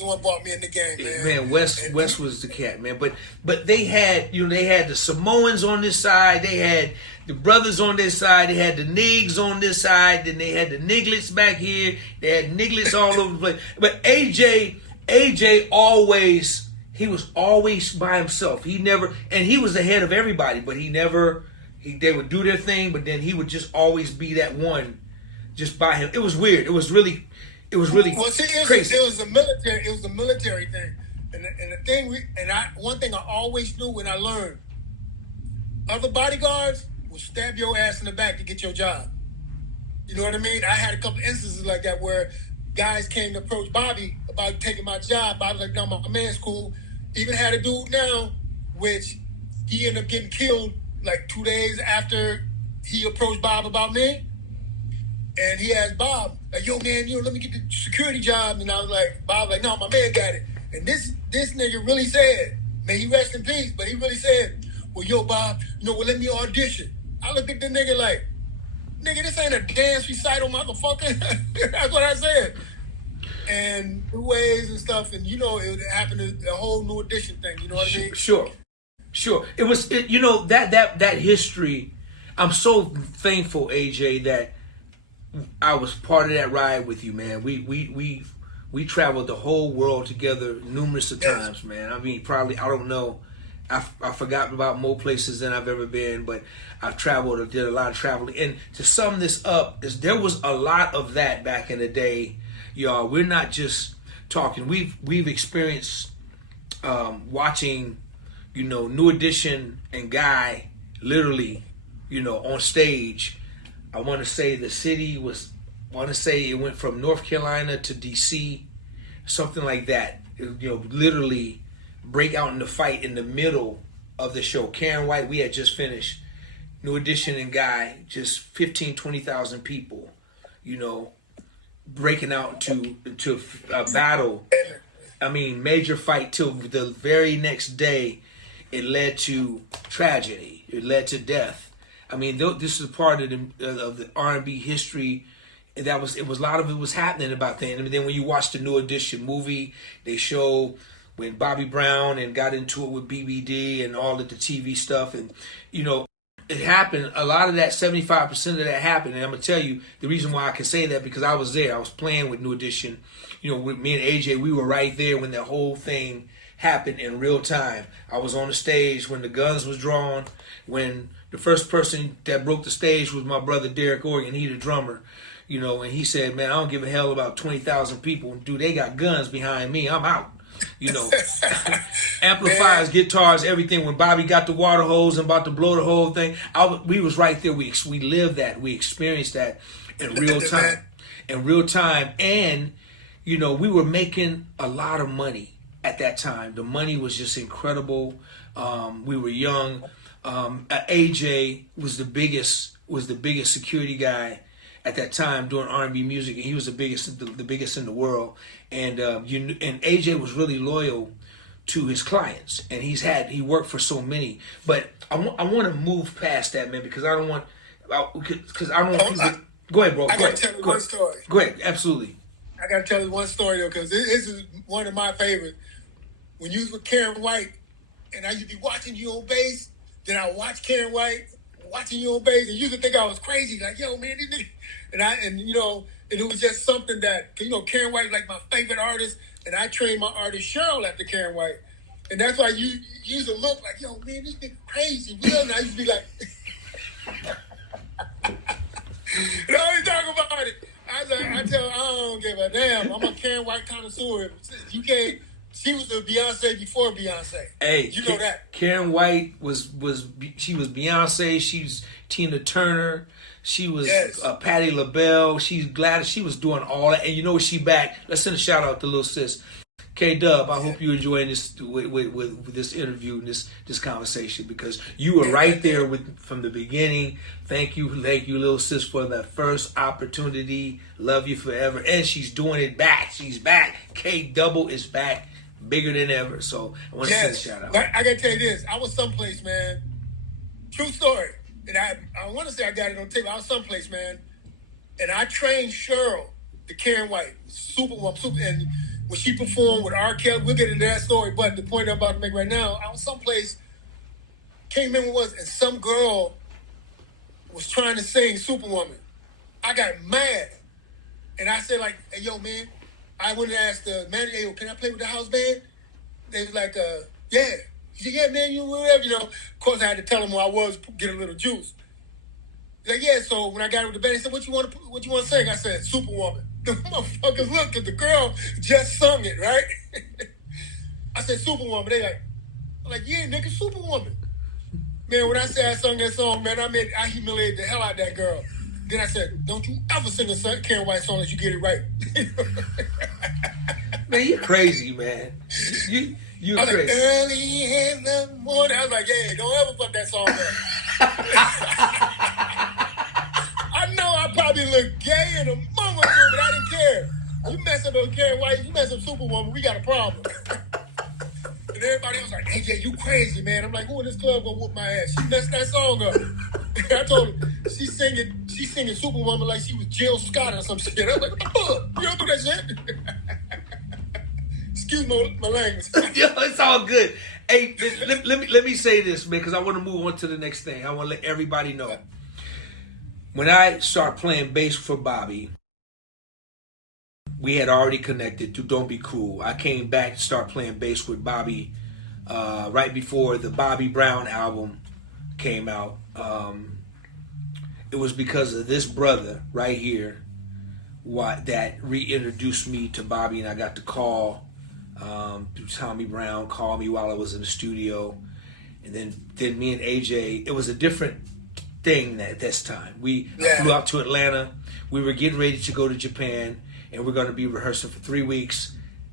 one who brought me in the game, man. Man, Wes was the cat, man. But they had the Samoans on this side, they had the brothers on this side, they had the Nigs on this side, then they had the Niglets back here, they had Niglets all over the place. But AJ he was always by himself. He never, and he was ahead of everybody, but they would do their thing, but then he would just always be that one just by him. It was weird. It was really crazy. It was a military thing. And the thing one thing I always knew when I learned, other bodyguards will stab your ass in the back to get your job. You know what I mean? I had a couple instances like that where guys came to approach Bobby about taking my job. Bobby was like, no, my man's cool. Even had a dude now, which he ended up getting killed like 2 days after he approached Bob about me. And he asked Bob, like, yo, man, let me get the security job. And I was like, Bob, like, no, my man got it. And this nigga really said, may he rest in peace, but he really said, well, yo, Bob, let me audition. I looked at the nigga like, nigga, this ain't a dance recital, motherfucker. That's what I said. And the ways and stuff, and it happened to the whole New Edition thing. You know what I mean? Sure. It was, that history. I'm so thankful, AJ, that I was part of that ride with you, man. We traveled the whole world together numerous of times, man. I mean, probably, I don't know. I forgot about more places than I've ever been, but I've traveled or did a lot of traveling. And to sum this up, there was a lot of that back in the day, y'all. We're not just talking. We've experienced watching, New Edition and Guy literally, on stage. I want to say it went from North Carolina to DC, something like that. Literally break out in the fight in the middle of the show. Karen White, we had just finished. New Edition and Guy, just 15, 20,000 people, breaking out into a battle. I mean, major fight till the very next day. It led to tragedy. It led to death. I mean, this is part of the R&B history. It was a lot of it was happening about then. And then when you watch the New Edition movie, they show when Bobby Brown and got into it with BBD and all of the TV stuff, and it happened. A lot of that, 75% of that happened. And I'm gonna tell you the reason why I can say that, because I was there. I was playing with New Edition. With me and AJ, we were right there when the whole thing happened in real time. I was on the stage when the guns was drawn, when the first person that broke the stage was my brother Derek Organ. He the drummer, and he said, man, I don't give a hell about 20,000 people. Dude, they got guns behind me. I'm out. Amplifiers, guitars, everything. When Bobby got the water hose and about to blow the whole thing, we was right there. We lived that. We experienced that in real time. And, we were making a lot of money at that time. The money was just incredible. We were young. AJ was the biggest security guy at that time doing R&B music, and he was the biggest in the world. And and AJ was really loyal to his clients, and he worked for so many. But I want to move past that, man, because I don't want people to, go ahead, bro. I gotta tell you one story. Go ahead, absolutely. I gotta tell you one story though, because this is one of my favorites. When you was with Karen White, and I used to be watching you on bass, then I watch Karen White watching you on bass, and you used to think I was crazy, like, yo, man, this nigga. And it was just something that, Karen White was like my favorite artist, and I trained my artist Cheryl after Karen White. And that's why you used to look like, yo, man, this nigga crazy. And I used to be like, and I always talk about it. I don't give a damn. I'm a Karen White connoisseur. You can't She was the Beyonce before Beyonce. Hey, you know that. Karen White was Beyonce. She's Tina Turner. She was Patti LaBelle. She's glad she was doing all that. And you know she back. Let's send a shout out to little sis. K-Dub, I hope you're enjoying this with this interview and this conversation, because you were right there from the beginning. Thank you, little sis, for that first opportunity. Love you forever. And she's doing it back. She's back. K-Double is back, bigger than ever. So I want to send a shout out. I gotta tell you this. I was someplace, man. True story. And I want to say I got it on tape. I was someplace, man. And I trained Cheryl, the Karen White, Superwoman, and when she performed with R. Kelly, we'll get into that story, but the point I'm about to make right now, I was someplace, can't remember what it was, and some girl was trying to sing Superwoman. I got mad. And I said, like, hey, yo, man, I went and asked the manager, hey, can I play with the house band? They was like, yeah. He said, yeah, man, you whatever, you know. Of course, I had to tell him who I was, get a little juice. He's like, yeah, so when I got with the band, he said, what you want to sing? I said, Superwoman. The motherfuckers look, because the girl just sung it, right? I said, Superwoman. I'm like, yeah, nigga, Superwoman. Man, when I said I sung that song, man, I humiliated the hell out of that girl. Then I said, don't you ever sing a Karen White song unless you get it right. Man, you're crazy, man. You're crazy. Like, early in the morning. I was like, yeah, don't ever put that song up. I know I probably look gay in a moment, but I didn't care. You mess up on Karen White, you mess up Superwoman, we got a problem. And everybody else like, AJ, you crazy, man. I'm like, who in this club gonna whoop my ass? She messed that song up. I told her, she's singing Superwoman like she was Jill Scott or some shit. I was like, what the fuck? You don't do that shit? Excuse my language. Yo, it's all good. Hey, let me say this, man, because I want to move on to the next thing. I want to let everybody know. When I started playing bass for Bobby, we had already connected to Don't Be Cruel. I came back to start playing bass with Bobby right before the Bobby Brown album came out. It was because of this brother right here that reintroduced me to Bobby, and I got to call Tommy Brown called me while I was in the studio, and then me and AJ, it was a different thing at this time. We flew out to Atlanta. We were getting ready to go to Japan, and we're going to be rehearsing for 3 weeks.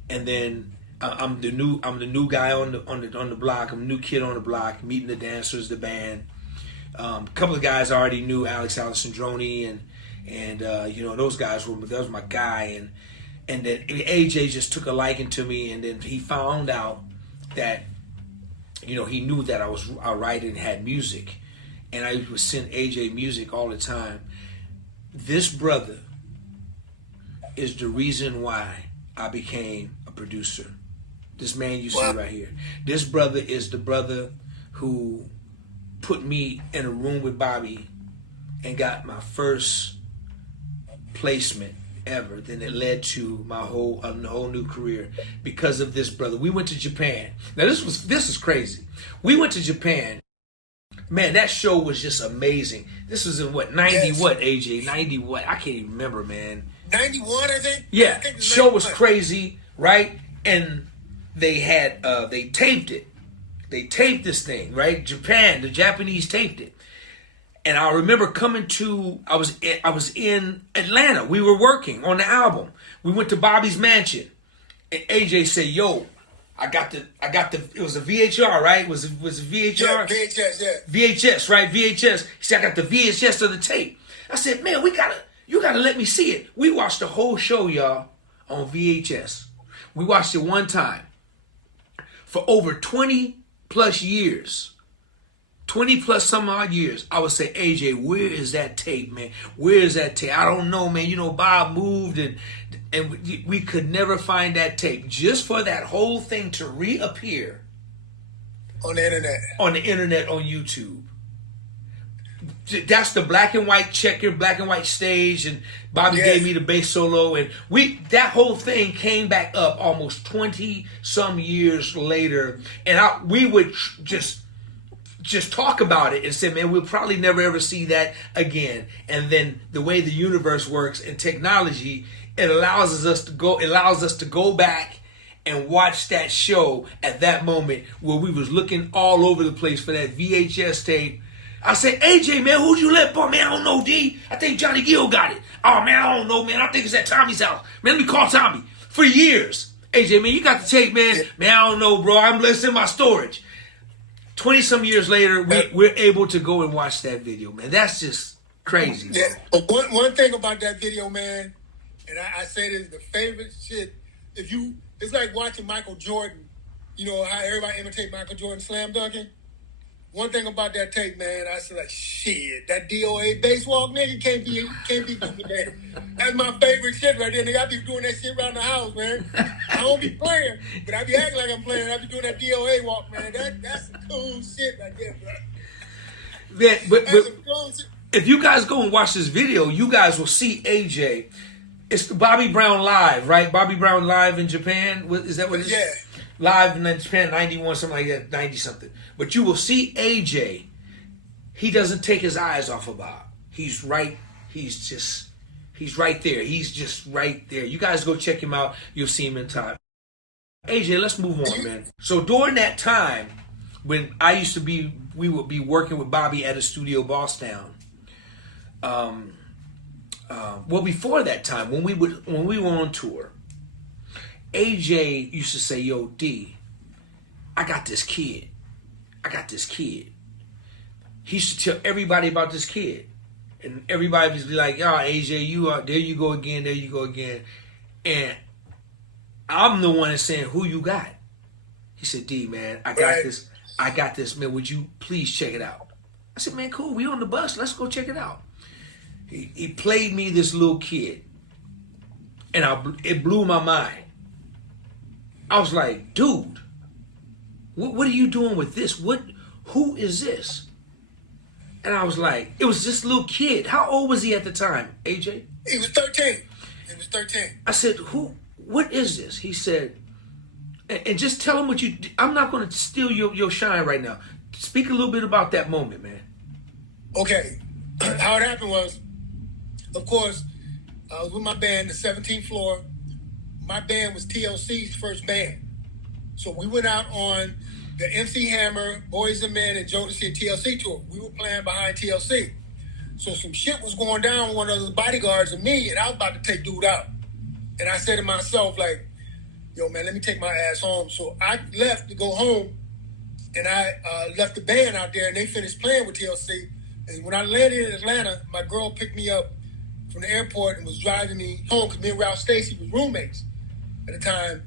And then I'm the new guy on the block. I'm a new kid on the block, meeting the dancers, the band. A couple of guys I already knew, Alex Alessandroni, and you know, those guys that was my guy. And then AJ just took a liking to me, and then he found out that, you know, he knew that I write and had music. And I would send AJ music all the time. This brother is the reason why I became a producer. This man you see right here. This brother is the brother who put me in a room with Bobby and got my first placement ever. Then it led to my whole new career because of this brother. We went to Japan. Now this is crazy. We went to Japan. Man, that show was just amazing. This was in what, 90 what, AJ? 90 what? I can't even remember, man. 91, I think? Yeah, I think show was crazy, right? And they had, they taped it. They taped this thing, right? Japan, the Japanese taped it. And I remember coming to, I was in Atlanta. We were working on the album. We went to Bobby's mansion. And AJ said, yo, I got the, it was a VHR, right? Was it VHR? Yeah, VHS, yeah. VHS, right? VHS. He said, I got the VHS of the tape. I said, man, you gotta let me see it. We watched the whole show, y'all, on VHS. We watched it one time. For over 20 plus years, 20 plus some odd years, I would say, AJ, where is that tape, man? Where is that tape? I don't know, man. You know, Bob moved and we could never find that tape. Just for that whole thing to reappear on the internet. On the internet, on YouTube. That's the black and white black and white stage, and Bobby gave me the bass solo, and that whole thing came back up almost 20 some years later, and we would just talk about it and say, man, we'll probably never ever see that again. And then the way the universe works and technology, it allows us to go back and watched that show at that moment where we was looking all over the place for that VHS tape. I said, AJ, man, who'd you let bump? Man, I don't know, D. I think Johnny Gill got it. Oh, man, I don't know, man. I think it's at Tommy's house. Man, let me call Tommy. For years. AJ, man, you got the tape, man. Man, I don't know, bro. I'm blessed in my storage. 20-some years later, we're able to go and watch that video, man. That's just crazy. Bro. Yeah. But one thing about that video, man, and I say this, the favorite shit, it's like watching Michael Jordan. You know how everybody imitate Michael Jordan slam dunking? One thing about that tape, man, I said, like, shit, that DOA basewalk nigga can't be duplicated. That's my favorite shit right there. Nigga, I be doing that shit around the house, man. I don't be playing, but I be acting like I'm playing. I be doing that DOA walk, man. That's some cool shit right there, bro. Yeah, but Some cool shit. if you guys go and watch this video, you guys will see AJ. It's the Bobby Brown Live, right? Bobby Brown Live in Japan. Is that what it is? Yeah. Live in Japan, 91, something like that, 90-something. But you will see AJ. He doesn't take his eyes off of Bob. He's right there. He's just right there. You guys go check him out. You'll see him in time. AJ, let's move on, man. So during that time, when we would be working with Bobby at a studio, Bosstown. Well, before that time, when we were on tour, AJ used to say, "Yo, D, I got this kid. He used to tell everybody about this kid. And everybody was like, "Oh, AJ, there you go again. And I'm the one that's saying, who you got? He said, D, man, I got this, man. Would you please check it out? I said, man, cool. We on the bus. Let's go check it out. He played me this little kid. And it blew my mind. I was like, dude, what are you doing with this? Who is this? And I was like, it was this little kid. How old was he at the time, AJ? He was 13. I said, what is this? He said, and just tell him what I'm not going to steal your shine right now. Speak a little bit about that moment, man. Okay. How it happened was, of course, I was with my band, the 17th floor. My band was TLC's first band. So we went out on the MC Hammer, Boys and Men, and Jodeci and TLC tour. We were playing behind TLC. So some shit was going down with one of the bodyguards and me, and I was about to take dude out. And I said to myself, like, yo, man, let me take my ass home. So I left to go home, and I left the band out there, and they finished playing with TLC. And when I landed in Atlanta, my girl picked me up from the airport and was driving me home because me and Ralph Stacey was roommates at the time.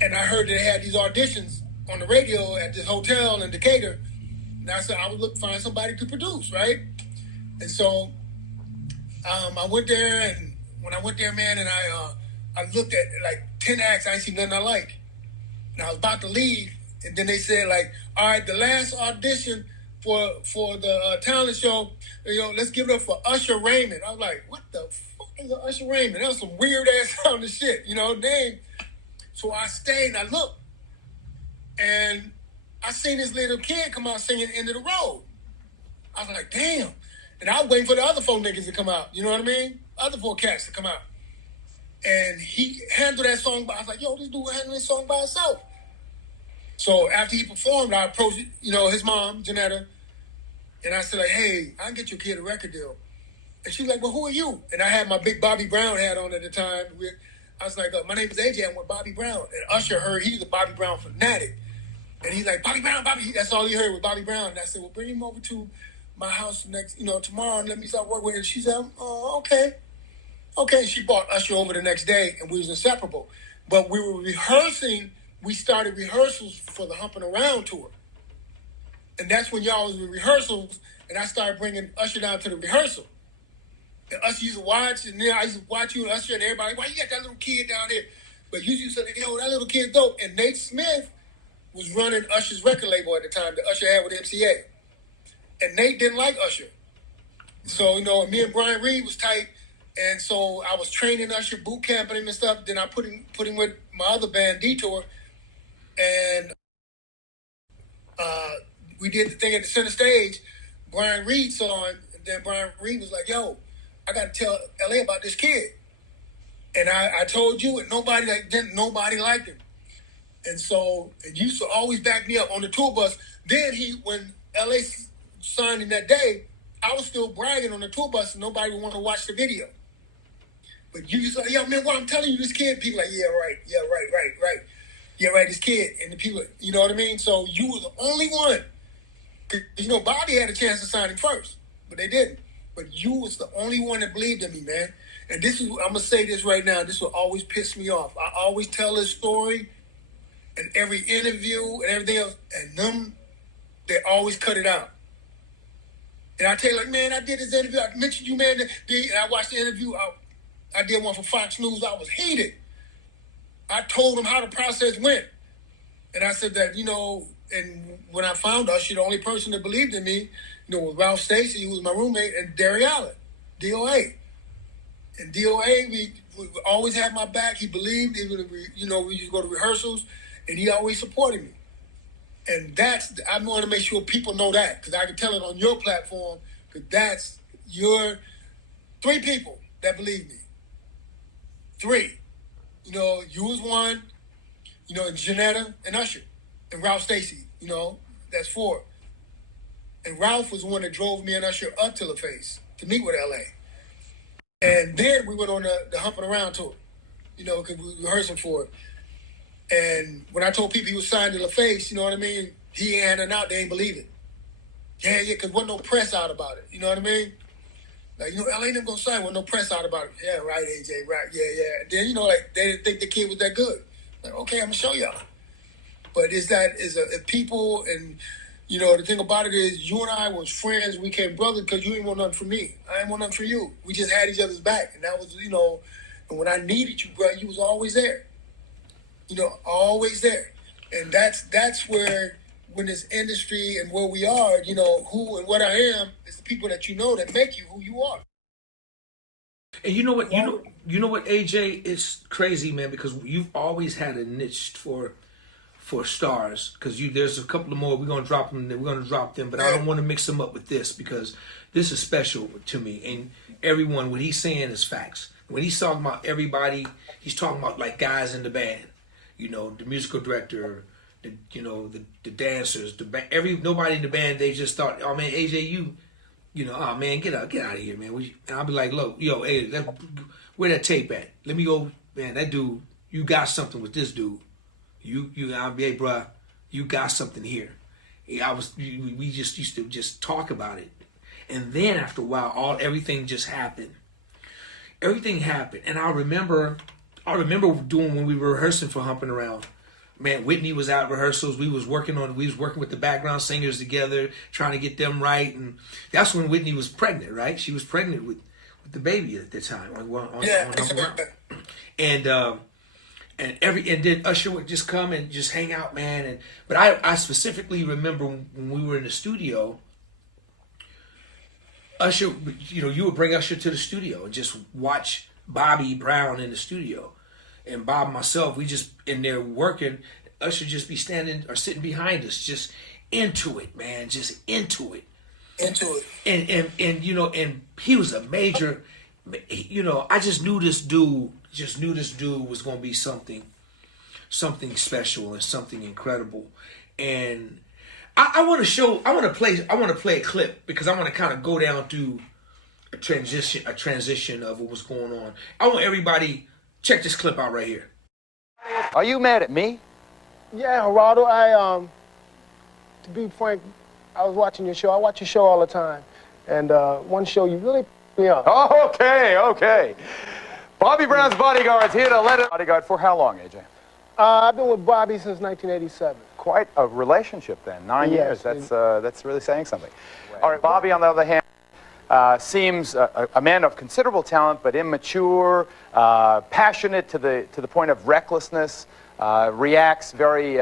And I heard that they had these auditions on the radio at this hotel in Decatur. And I said I would find somebody to produce, right? And so I went there, and when I went there, man, and I looked at like 10 acts, I ain't seen nothing I like. And I was about to leave, and then they said, like, all right, the last audition for the talent show, let's give it up for Usher Raymond. I was like, what the fuck is a Usher Raymond? That was some weird ass sounding shit, name. So I stayed and I looked, and I seen this little kid come out singing End of the Road. I was like, damn. And I was waiting for the other 4 niggas to come out. You know what I mean? Other 4 cats to come out. And he handled that song, I was like, yo, this dude handling this song by himself. So after he performed, I approached, his mom, Janetta, and I said, like, hey, I can get your kid a record deal. And she was like, well, who are you? And I had my big Bobby Brown hat on at the time. I was like, my name is AJ, I'm with Bobby Brown. And Usher heard he's a Bobby Brown fanatic. And he's like, Bobby Brown, that's all he heard was Bobby Brown. And I said, well, bring him over to my house tomorrow and let me start working with him. And she said, oh, okay. Okay, she brought Usher over the next day, and we was inseparable. But we were rehearsing. We started rehearsals for the Humping Around tour. And that's when y'all was in rehearsals, and I started bringing Usher down to the rehearsal. And Usher used to watch, and then I used to watch you and Usher, and everybody, why you got that little kid down there? But you used to say, yo, that little kid's dope. And Nate Smith was running Usher's record label at the time that Usher had with MCA. And Nate didn't like Usher. So, me and Brian Reed was tight. And so I was training Usher, boot camping him and stuff. Then I put him with my other band, Detour. And we did the thing at the center stage. Brian Reed saw him. And then Brian Reed was like, yo, I got to tell LA about this kid. And I told you, and nobody liked him. And so, and you used to always back me up on the tour bus. Then when LA signed him that day, I was still bragging on the tour bus, and nobody would want to watch the video. But you used to, yo, man, what I'm telling you, this kid, people like, yeah, right, yeah, right, this kid, and the people, you know what I mean? So you were the only one. You know, Bobby had a chance to sign him first, but they didn't. But you was the only one that believed in me, man. And I'm gonna say this right now. This will always piss me off. I always tell this story in every interview and everything else, and they always cut it out. And I tell you, like, man, I did this interview. I mentioned you, man. And I watched the interview. I did one for Fox News. I was heated. I told them how the process went. And I said that, you know, and when I found Usher, the only person that believed in me, you know, was Ralph Stacey, who was my roommate, and Derry Allen, DOA. And DOA, we always had my back. He believed, even if we used to go to rehearsals, and he always supported me. And I want to make sure people know that, because I can tell it on your platform, because that's your 3 people that believe me. 3. You know, you was 1, you know, and Janetta and Usher, and Ralph Stacey, you know, that's 4. And Ralph was the one that drove me and Usher up to LaFace to meet with LA. And then we went on the Humping Around tour, you know, because we were rehearsing for it. And when I told people he was signed to LaFace, you know what I mean? He ain't handing out, they ain't believe it. Yeah, because wasn't no press out about it, you know what I mean? Like, you know, LA never gonna sign, wasn't no press out about it. Yeah, right, AJ, right, yeah. Then, you know, like, they didn't think the kid was that good. Like, okay, I'm gonna show y'all. But if people, and, you know, the thing about it is, you and I was friends, we became brothers because you didn't want nothing from me. I didn't want nothing from you. We just had each other's back. And that was, you know, and when I needed you, bro, you was always there. You know, always there. And that's where, when this industry and where we are, you know, who and what I am, is the people that you know that make you who you are. And you know what, AJ, it's crazy, man, because you've always had a niche for stars. Because there's a couple of more, we're gonna drop them, but I don't want to mix them up with this, because this is special to me. And everyone, what he's saying is facts. When he's talking about everybody, he's talking about like guys in the band. You know, the musical director, the dancers, nobody in the band. They just thought, oh man, AJ, you know, oh man, get out of here, man. And I'll be like, look, yo, hey, where that tape at? Let me go, man. That dude, you got something with this dude. I'll be, hey, bruh, you got something here. We just used to just talk about it, and then after a while, everything just happened. Everything happened, and I remember doing when we were rehearsing for Humping Around. Man, Whitney was out rehearsals. We was working with the background singers together, trying to get them right. And that's when Whitney was pregnant, right? She was pregnant with the baby at the time on Humping Around. And then Usher would just come and just hang out, man. But I specifically remember when we were in the studio, Usher, you know, you would bring Usher to the studio and just watch Bobby Brown in the studio. And Bob and myself, we just in there working. Usher just be standing or sitting behind us, just into it, man, just into it. And you know, and he was a major, you know, I just knew this dude was gonna be something special and something incredible. And I want to play a clip, because I want to kind of go down through a transition of what was going on. I want everybody. Check this clip out right here. Are you mad at me? Yeah, Geraldo, to be frank, I was watching your show. I watch your show all the time. And one show you really put me up. Okay. Bobby Brown's Bodyguard's here to let it... Bodyguard for how long, AJ? I've been with Bobby since 1987. Quite a relationship then, 9 years. That's really saying something. All right, Bobby, on the other hand, seems a man of considerable talent, but immature, passionate to the point of recklessness, reacts very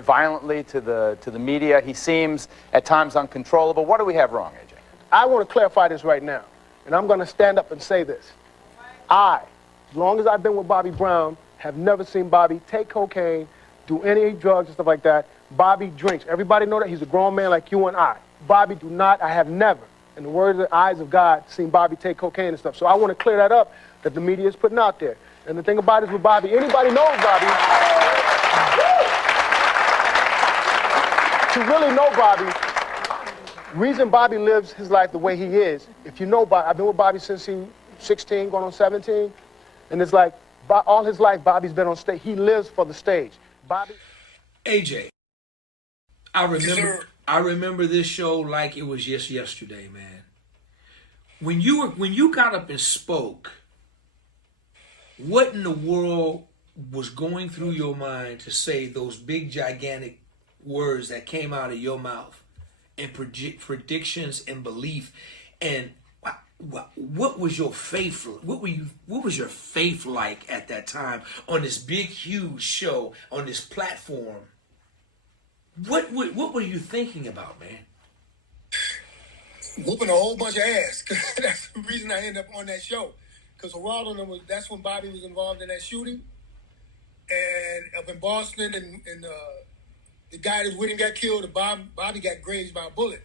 violently to the media. He seems at times uncontrollable. What do we have wrong, AJ? I want to clarify this right now, and I'm going to stand up and say this. As long as I've been with Bobby Brown, have never seen Bobby take cocaine, do any drugs and stuff like that. Bobby drinks. Everybody know that. He's a grown man like you and I. Bobby do not. I have never and the words of the eyes of God seen Bobby take cocaine and stuff. So I want to clear that up that the media is putting out there. And the thing about it is with Bobby, anybody knows Bobby. To really know Bobby, reason Bobby lives his life the way he is, if you know Bobby, I've been with Bobby since he was 16, going on 17, and it's like all his life Bobby's been on stage. He lives for the stage. Bobby. AJ, I remember this show like it was just yesterday, man. When you got up and spoke, what in the world was going through your mind to say those big gigantic words that came out of your mouth and predictions and belief? And what was your faith? What was your faith like at that time on this big huge show on this platform? What were you thinking about, man? Whooping a whole bunch of ass. That's the reason I ended up on that show. Because Geraldo, that's when Bobby was involved in that shooting. And up in Boston, and the guy that with him got killed, and Bobby got grazed by a bullet.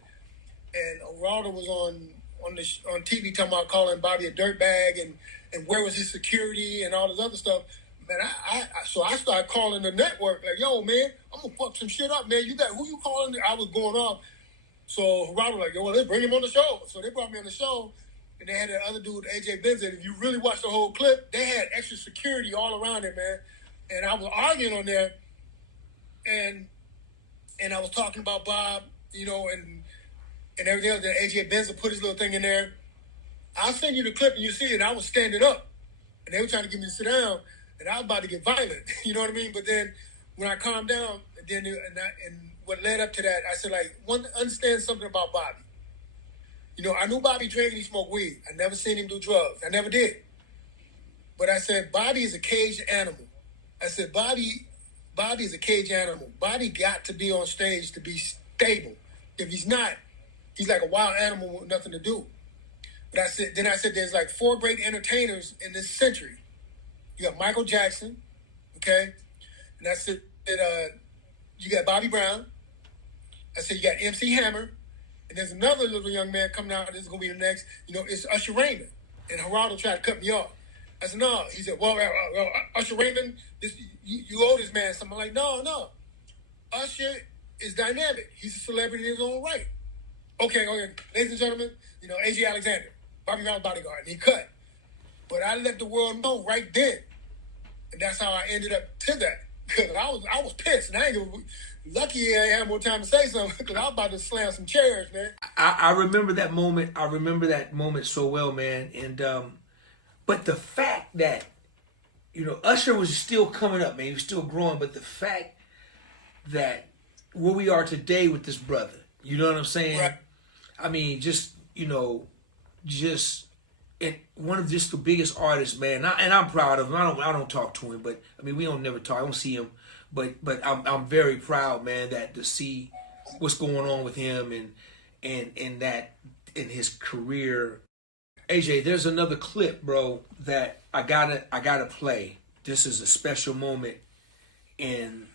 And Geraldo was on TV talking about calling Bobby a dirtbag and where was his security and all this other stuff. Man, so I started calling the network like, yo, man, I'm gonna fuck some shit up, man. You got who you calling? I was going off. So Geraldo like, yo, well, let's bring him on the show. So they brought me on the show, and they had that other dude, AJ Benson. If you really watch the whole clip, they had extra security all around it, man. And I was arguing on there, and I was talking about Bob, you know, and everything else. Then AJ Benson put his little thing in there. I'll send you the clip and you see it. And I was standing up, and they were trying to get me to sit down, and I was about to get violent. You know what I mean? But then when I calmed down, and what led up to that, I said, like, understand something about Bobby. You know, I knew Bobby drank and he smoked weed. I never seen him do drugs. I never did. But I said, Bobby is a caged animal. I said, Bobby is a caged animal. Bobby got to be on stage to be stable. If he's not, he's like a wild animal with nothing to do. But I said, there's like 4 great entertainers in this century. You got Michael Jackson, okay? And I said, you got Bobby Brown. I said, you got MC Hammer. And there's another little young man coming out. This is going to be the next. You know, it's Usher Raymond. And Geraldo tried to cut me off. I said, no. He said, well, Usher Raymond, you owe this man something. I'm like, no. Usher is dynamic. He's a celebrity in his own right. Okay. Ladies and gentlemen, you know, A.J. Alexander, Bobby Brown's bodyguard. And he cut. But I let the world know right then. And that's how I ended up to that. Because I was pissed. And I ain't lucky I had more time to say something because I was about to slam some chairs, man. I remember that moment. I remember that moment so well, man. And but the fact that, you know, Usher was still coming up, man. He was still growing. But the fact that where we are today with this brother, you know what I'm saying? Right. I mean, just, you know, one of just the biggest artists, man. And I'm proud of him. I don't talk to him, but I mean, we don't never talk. I don't see him, but I'm very proud, man, that to see what's going on with him and that in his career. AJ, there's another clip, bro, that I gotta play. This is a special moment, and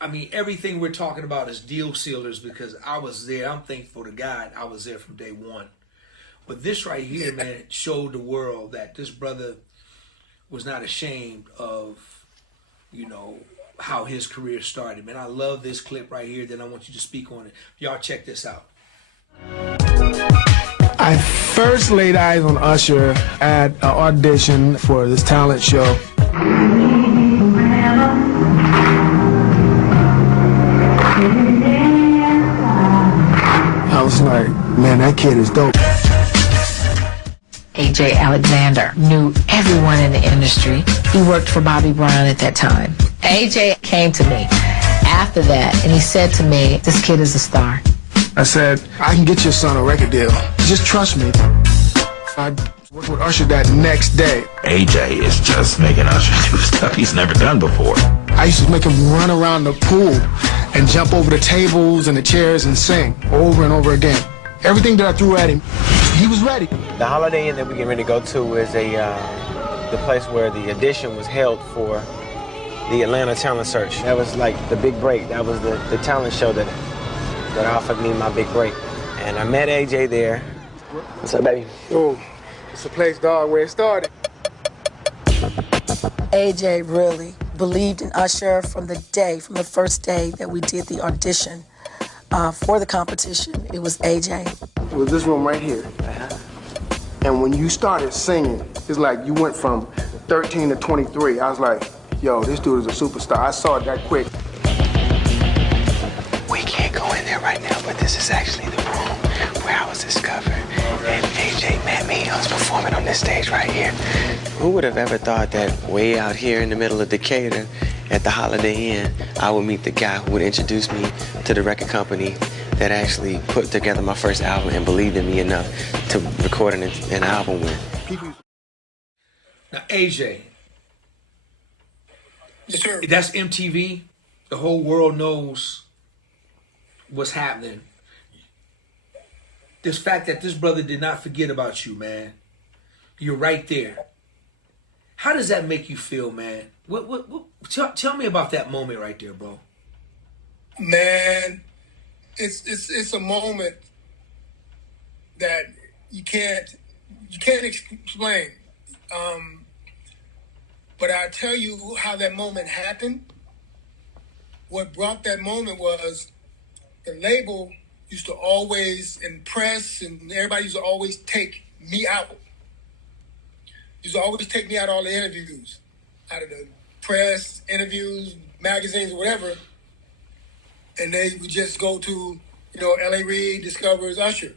I mean, everything we're talking about is deal sealers because I was there. I'm thankful to God I was there from day one. But this right here, man, showed the world that this brother was not ashamed of, you know, how his career started. Man, I love this clip right here. Then I want you to speak on it. Y'all check this out. I first laid eyes on Usher at an audition for this talent show. I was like, man, that kid is dope. AJ Alexander knew everyone in the industry. He worked for Bobby Brown at that time. AJ came to me after that and he said to me, this kid is a star. I said, I can get your son a record deal. Just trust me. I worked with Usher that next day. AJ is just making Usher do stuff he's never done before. I used to make him run around the pool and jump over the tables and the chairs and sing over and over again. Everything that I threw at him, he was ready. The Holiday Inn that we get ready to go to is the place where the audition was held for the Atlanta Talent Search. That was like the big break. That was the talent show that offered me my big break. And I met AJ there. What's up, baby? Oh, it's a place, dog, where it started. AJ really believed in Usher from the first day that we did the audition for the competition. It was AJ. It was this room right here. And when you started singing, it's like you went from 13 to 23. I was like, yo, this dude is a superstar. I saw it that quick. We can't go in there right now, but this is actually the room where I was discovered. And AJ met me. I was performing on this stage right here. Who would have ever thought that way out here in the middle of Decatur at the Holiday Inn, I would meet the guy who would introduce me to the record company that actually put together my first album and believed in me enough to record an album with. Now, AJ, Yes, sir. that's MTV. The whole world knows what's happening. This fact that this brother did not forget about you, man. You're right there. How does that make you feel, man? Tell me about that moment right there, bro. Man, it's a moment that you can't explain. But I tell you how that moment happened. What brought that moment was the label used to always, and press and everybody used to always take me out. Used to always take me out of all the interviews, out of the press, interviews, magazines, or whatever. And they would just go to, L.A. Reid discovers Usher.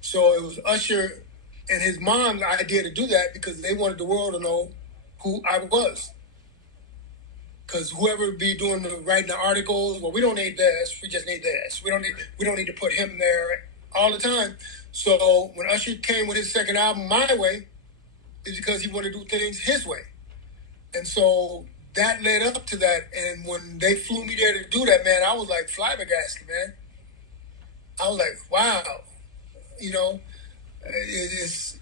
So it was Usher and his mom's idea to do that because they wanted the world to know who I was. Because whoever be writing the articles, well, we don't need this. We just need this. We don't need to put him there all the time. So when Usher came with his second album, My Way, it's because he wanted to do things his way. And so that led up to that. And when they flew me there to do that, man, I was like flabbergasted, man. I was like, wow, it's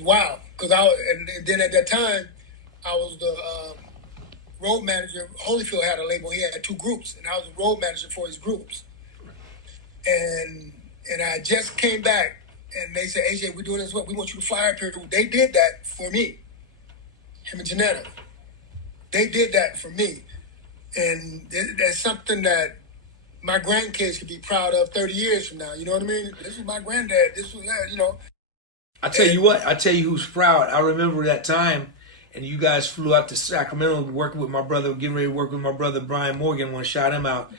wow. Because and then at that time, I was the road manager. Holyfield had a label. He had two groups, and I was the road manager for his groups. And I just came back, and they said, AJ, we're doing this. We want you to fly up here. They did that for me. Him and Janetta. They did that for me. And that's something that my grandkids could be proud of 30 years from now. You know what I mean? This was my granddad. This was that, I tell you who's proud. I remember that time, and you guys flew out to Sacramento working with my brother, getting ready to work with my brother Brian Morgan. Want to shout him out.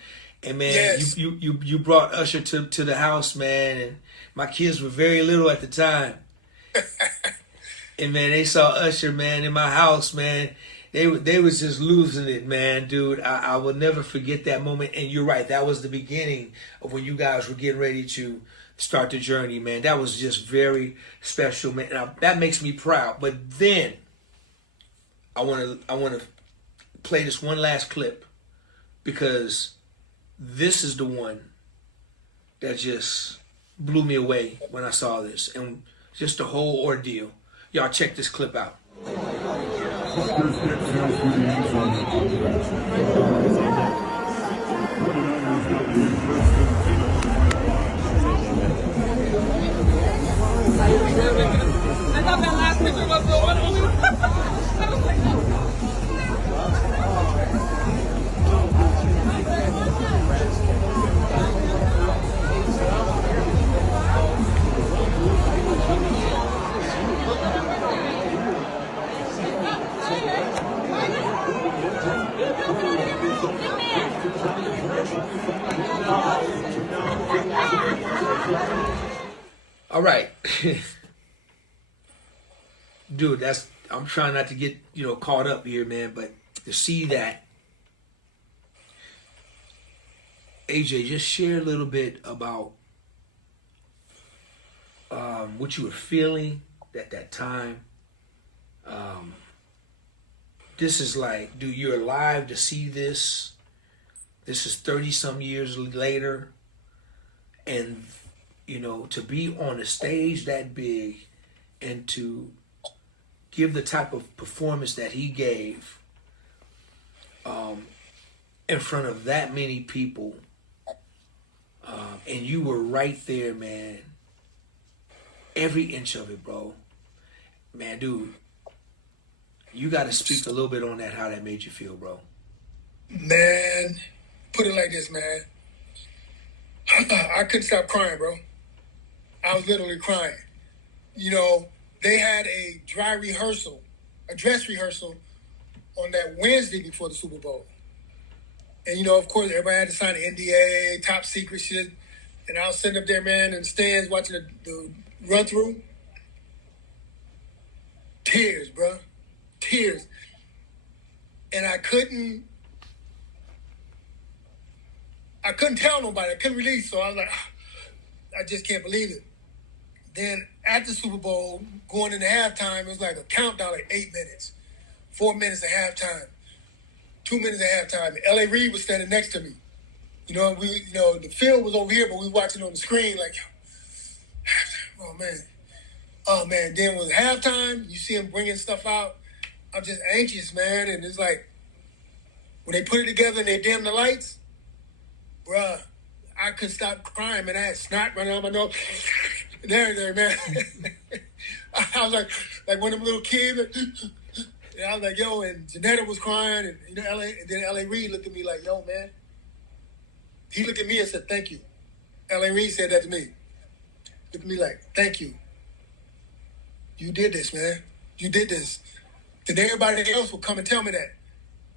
And man, yes. you brought Usher to the house, man. And my kids were very little at the time. And man, they saw Usher, man, in my house, man. They was just losing it, man, dude. I will never forget that moment. And you're right, that was the beginning of when you guys were getting ready to start the journey, man. That was just very special, man. Now, that makes me proud. But then I want to play this one last clip because this is the one that just blew me away when I saw this, and just the whole ordeal. Y'all check this clip out. I thought that last picture was the one. All right. Dude, I'm trying not to get, caught up here, man, but to see that, AJ, just share a little bit about what you were feeling at that time. This is like, dude, you're alive to see this. This is 30-some years later. And, to be on a stage that big and to give the type of performance that he gave in front of that many people, And you were right there, man. Every inch of it, bro. Man, dude, you got to speak a little bit on that, how that made you feel, bro. Man, put it like this, man. I couldn't stop crying, bro. I was literally crying. You know, they had a dress rehearsal on that Wednesday before the Super Bowl. And, you know, of course, everybody had to sign an NDA, top secret shit. And I was sitting up there, man, in the stands watching the run-through. Tears, bro. Tears. And I couldn't tell nobody. I couldn't release. So I was like, I just can't believe it. Then at the Super Bowl, going into halftime, it was like a countdown, like 8 minutes. 4 minutes at halftime. 2 minutes at halftime. And L.A. Reid was standing next to me. You know, the field was over here, but we were watching on the screen like, oh, man. Oh, man. Then with halftime, you see him bringing stuff out. I'm just anxious, man. And it's like, when they put it together and they dim the lights, bruh, I couldn't stop crying, man. I had snot running out my nose and everything, man. I was like one of them little kids. And I was like, yo, and Janetta was crying, and you know, and then L.A. Reid looked at me like, yo, man. He looked at me and said, thank you. L.A. Reid said that to me. Looked at me like, thank you. You did this, man. You did this. Then everybody else will come and tell me that.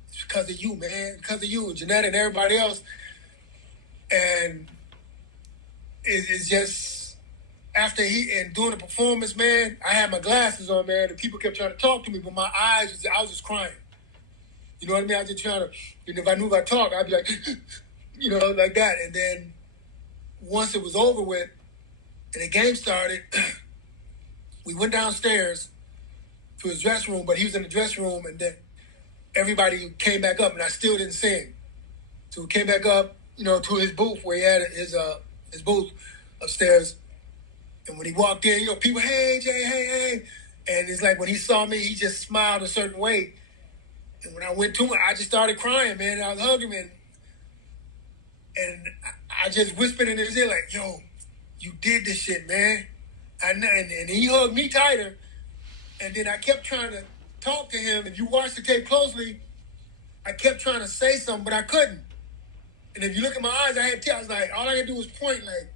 It's because of you, man. Because of you and Janetta and everybody else. And it's just, after doing the performance, man, I had my glasses on, man, and people kept trying to talk to me, but my eyes, I was just crying. You know what I mean? I was just trying to, and if I knew if I talked, I'd be like, you know, like that. And then once it was over with and the game started, we went downstairs to his dressing room, but he was in the dressing room, and then everybody came back up, and I still didn't sing. So we came back up, you know, to his booth where he had his booth upstairs. And when he walked in, you know, people, hey, Jay, hey. And it's like when he saw me, he just smiled a certain way. And when I went to him, I just started crying, man. And I was hugging him. And I just whispered in his ear like, yo, you did this shit, man. And he hugged me tighter. And then I kept trying to talk to him. If you watch the tape closely, I kept trying to say something, but I couldn't. And if you look at my eyes, I had tears. I was like, all I could do was point, like,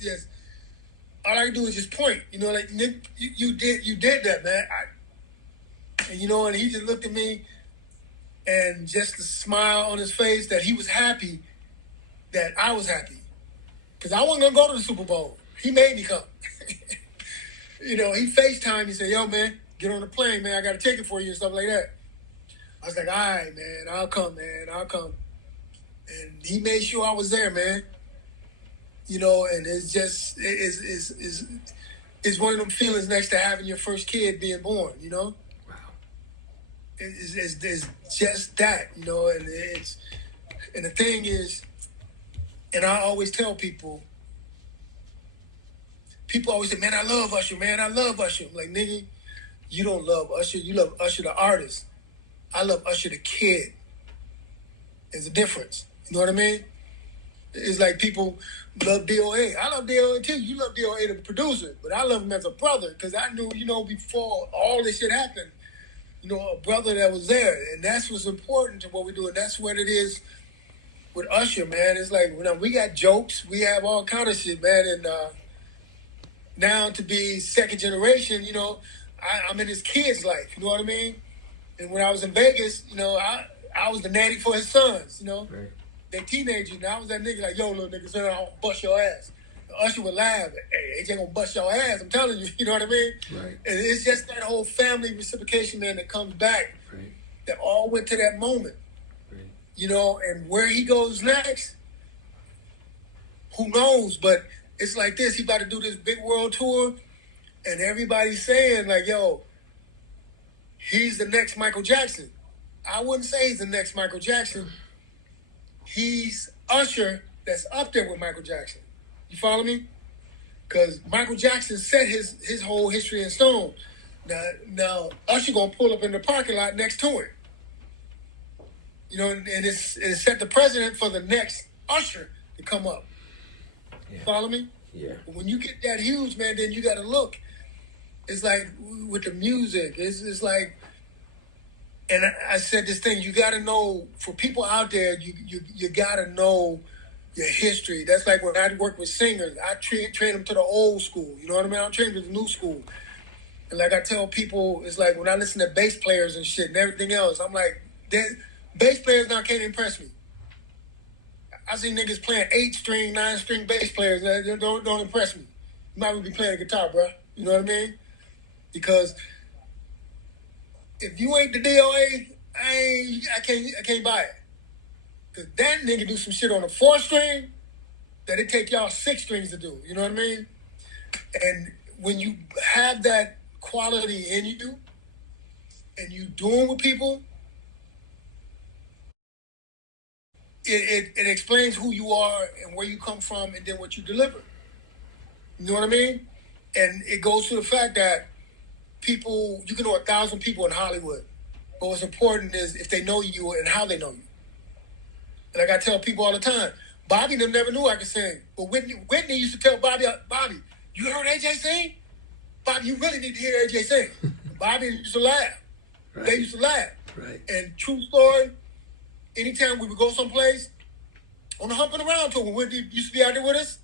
yes. All I could do is just point. You know, like, Nick, you did that, man. And, you know, and he just looked at me, and just the smile on his face that he was happy that I was happy. Because I wasn't going to go to the Super Bowl. He made me come. You know, he FaceTimed. He said, yo, man, get on the plane, man. I got a ticket for you and stuff like that. I was like, all right, man, I'll come, man. I'll come. And he made sure I was there, man. You know, and it's just, it's one of them feelings next to having your first kid being born, you know? Wow. It's just that, you know, and the thing is, and I always tell people always say, man, I love Usher, man. I love Usher. I'm like, nigga, you don't love Usher. You love Usher the artist. I love Usher the kid. There's a difference. You know what I mean? It's like people love DOA. I love DOA too. You love DOA the producer, but I love him as a brother because I knew, you know, before all this shit happened, you know, a brother that was there. And that's what's important to what we do. And that's what it is with Usher, man. It's like, you know, we got jokes. We have all kind of shit, man. And now to be second generation, you know, I'm in his kid's life. You know what I mean? And when I was in Vegas, you know, I was the nanny for his sons, you know. Right. They teenagers. Now I was that nigga like, yo, little nigga, son, I'll bust your ass. And Usher would laugh. Hey, AJ gonna bust your ass. I'm telling you. You know what I mean? Right. And it's just that whole family reciprocation, man, that comes back. Right. That all went to that moment. Right. You know, and where he goes next, who knows? But it's like this. He about to do this big world tour, and everybody's saying like, yo, he's the next Michael Jackson. I wouldn't say he's the next Michael Jackson. He's Usher that's up there with Michael Jackson. You follow me? Because Michael Jackson set his whole history in stone. Now Usher gonna pull up in the parking lot next to him. You know, and it's set the precedent for the next Usher to come up. Yeah. Follow me? Yeah. But when you get that huge, man, then you got to look. It's like with the music. It's like, and I said this thing. You got to know, for people out there, you got to know your history. That's like when I work with singers. I train them to the old school. You know what I mean? I'm trained to the new school. And like I tell people, it's like when I listen to bass players and shit and everything else, I'm like, bass players now can't impress me. I see niggas playing 8-string, 9-string bass players that don't impress me. You might be playing a guitar, bro. You know what I mean? Because if you ain't the DOA, I can't buy it. Because that nigga do some shit on a 4-string that it take y'all 6 strings to do. You know what I mean? And when you have that quality in you and you doing with people, it explains who you are and where you come from and then what you deliver. You know what I mean? And it goes to the fact that people, you can know 1,000 people in Hollywood, but what's important is if they know you and how they know you. And like I tell people all the time, Bobby them never knew I could sing. But Whitney used to tell Bobby, you heard AJ sing? Bobby, you really need to hear AJ sing. Bobby used to laugh. Right. They used to laugh. Right. And true story, anytime we would go someplace, on the humping around tour, when Whitney used to be out there with us,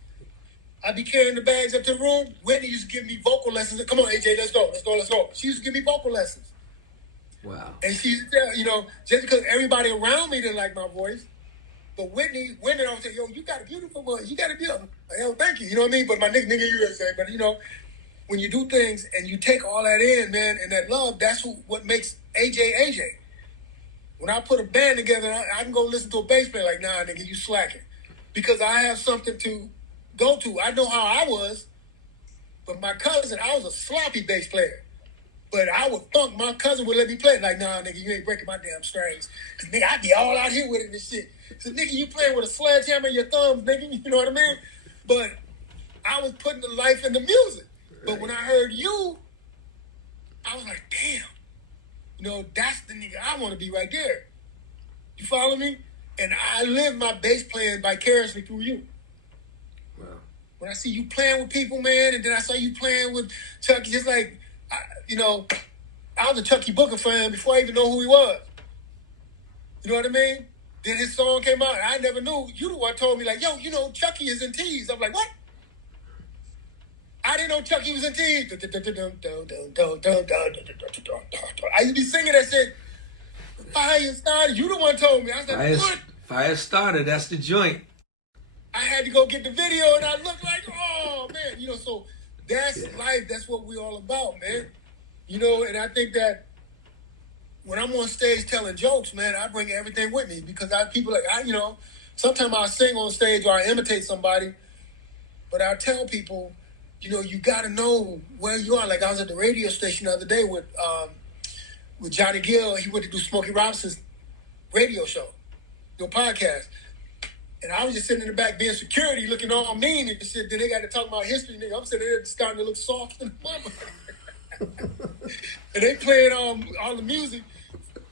I'd be carrying the bags up to the room. Whitney used to give me vocal lessons. Come on, AJ, let's go. She used to give me vocal lessons. Wow. And she used to tell, just because everybody around me didn't like my voice, but Whitney always say, yo, you got a beautiful voice. You got a beautiful. Yo, thank you. You know what I mean? But my nigga, you say, but when you do things and you take all that in, man, and that love, that's what makes AJ. When I put a band together, I can go listen to a bass player like, nah, nigga, you slacking. Because I have something to go to. I know how I was, but my cousin, I was a sloppy bass player. But I would funk, my cousin would let me play. Like, nah, nigga, you ain't breaking my damn strings. Because, nigga, I be all out here with it and shit. So, nigga, you playing with a sledgehammer in your thumbs, nigga, you know what I mean? But I was putting the life in the music. Right. But when I heard you, I was like, damn. That's the nigga I want to be right there. You follow me? And I live my bass playing vicariously through you. Wow. When I see you playing with people, man, and then I saw you playing with Chucky, just like, I was a Chucky Booker fan before I even know who he was. You know what I mean? Then his song came out, and I never knew. You the one told me, like, yo, Chucky is in Tees. I'm like, what? I didn't know Chucky was in Tees. I used to be singing that shit. Fire started. You the one told me. I was like, what? Fire started. That's the joint. I had to go get the video, and I looked like, oh, man. So that's life. That's what we're all about, man. And I think that when I'm on stage telling jokes, man, I bring everything with me because people sometimes I'll sing on stage or I imitate somebody, but I tell people, you got to know where you are. Like I was at the radio station the other day with Johnny Gill. He went to do Smokey Robinson's radio show, podcast. And I was just sitting in the back being security, looking all mean and shit. Then they got to talk about history, nigga. I'm sitting there starting to look soft in the mama. And they played all the music.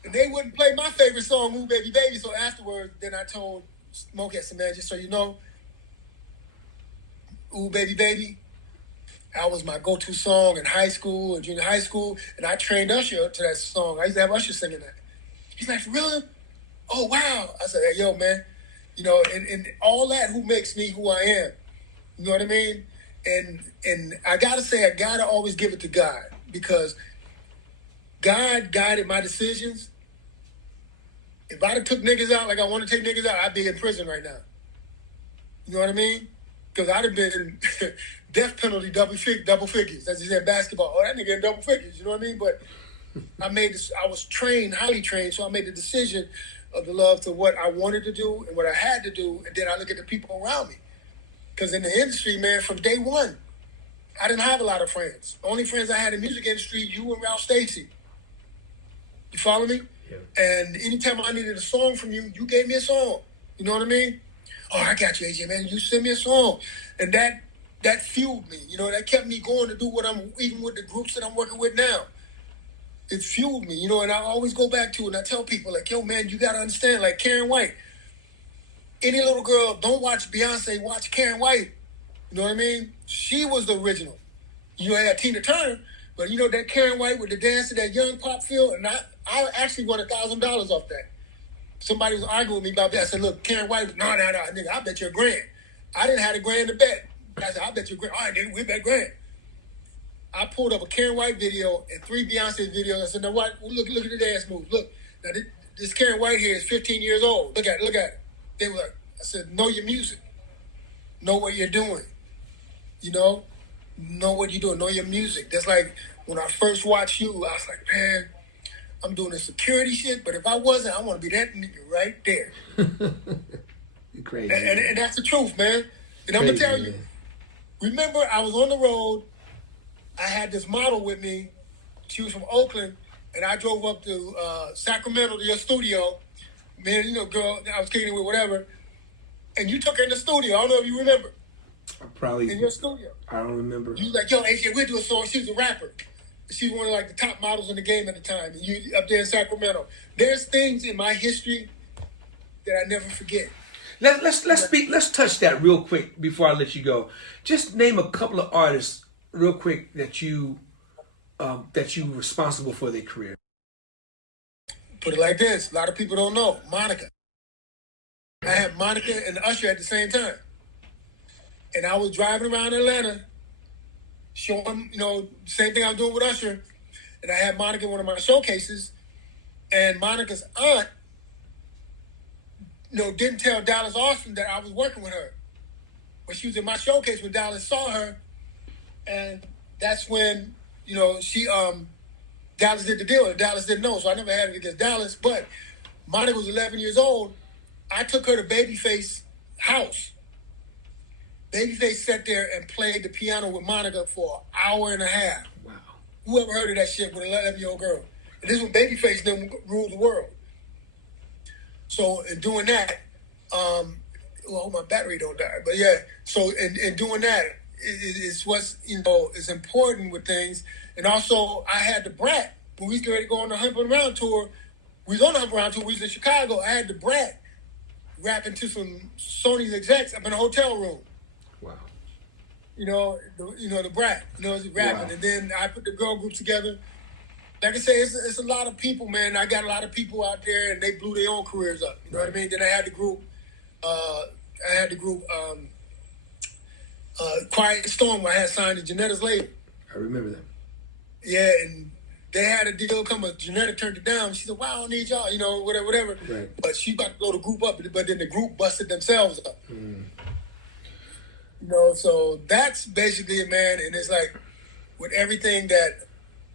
And they wouldn't play my favorite song, Ooh Baby Baby. So afterwards, then I told Smokey, I said, man, just so you know, Ooh Baby Baby, that was my go-to song in high school and junior high school. And I trained Usher to that song. I used to have Usher singing that. He's like, for real? Oh, wow. I said, hey, yo, man. And all that who makes me who I am. You know what I mean? And I gotta say, I gotta always give it to God because God guided my decisions. If I'd have took niggas out like I want to take niggas out, I'd be in prison right now. You know what I mean? Because I'd have been death penalty double figures. That's just in basketball. Oh, that nigga in double figures. You know what I mean? But I was trained, highly trained, so I made the decision of the love to what I wanted to do and what I had to do, and then I look at the people around me. Because in the industry, man, from day one, I didn't have a lot of friends. The only friends I had in the music industry, you and Ralph Stacey. You follow me? Yeah. And anytime I needed a song from you, you gave me a song. You know what I mean? Oh, I got you, AJ, man. You send me a song. And that fueled me. That kept me going to do what even with the groups that I'm working with now. It fueled me, and I always go back to it, and I tell people, like, yo, man, you got to understand, like Karen White, any little girl, don't watch Beyonce, watch Karen White. You know what I mean? She was the original. You had Tina Turner, but you know that Karen White with the dance to that young pop feel, and I actually won $1,000 off that. Somebody was arguing with me about that. I said, look, Karen White, no, nigga, I bet you $1,000. I didn't have $1,000 to bet. I said, I bet you $1,000. All right, nigga, we bet $1,000. I pulled up a Karen White video and 3 Beyonce videos. I said, now what? Look at the dance moves. Look, now this Karen White here is 15 years old. Look at it. They were like, I said, know your music. Know what you're doing. You know what you're doing. Know your music. That's like when I first watched you, I was like, man, I'm doing the security shit, but if I wasn't, I want to be that nigga right there. You're crazy. And that's the truth, man. And I'm going to tell you, remember I was on the road. I had this model with me. She was from Oakland, and I drove up to Sacramento to your studio. Man, you know, girl, I was kicking it with whatever. And you took her in the studio. I don't know if you remember. In your studio. I don't remember. You was like, yo, AJ, we'll do a song. She was a rapper. She was one of like the top models in the game at the time. And you up there in Sacramento. There's things in my history that I never forget. Let's touch that real quick before I let you go. Just name a couple of artists real quick that you responsible for their career. Put it like this. A lot of people don't know. Monica. I had Monica and Usher at the same time. And I was driving around Atlanta showing, you know, same thing I was doing with Usher. And I had Monica in one of my showcases. And Monica's aunt, you know, didn't tell Dallas Austin that I was working with her. But she was in my showcase when Dallas saw her. And that's when, you know, Dallas did the deal. And Dallas didn't know. So I never had it against Dallas. But Monica was 11 years old. I took her to Babyface's house. Babyface sat there and played the piano with Monica for an hour and a half. Wow. Whoever heard of that shit with an 11-year-old girl? And this was Babyface then ruled the world. So in doing that, well, my battery don't die. But yeah, so in doing that, it's what's, you know, is important with things. And also, I had the Brat. When we was getting ready to go on the Hump Around tour, we was on the Hump Around tour, we was in Chicago. I had the Brat rapping to some Sony execs up in a hotel room. Wow. You know, the Brat, you know, rapping. Wow. And then I put the girl group together. Like I say, it's a lot of people, man. I got a lot of people out there, and they blew their own careers up. You know what I mean? Then I had the group, Quiet Storm, where I had signed to Janetta's label. I remember that. Yeah, and they had a deal come, but Janetta turned it down. She said, "Wow, I don't need y'all," you know, whatever. Right. But she about to blow the group up, but then the group busted themselves up. Mm. You know, so that's basically it, man. And it's like with everything that,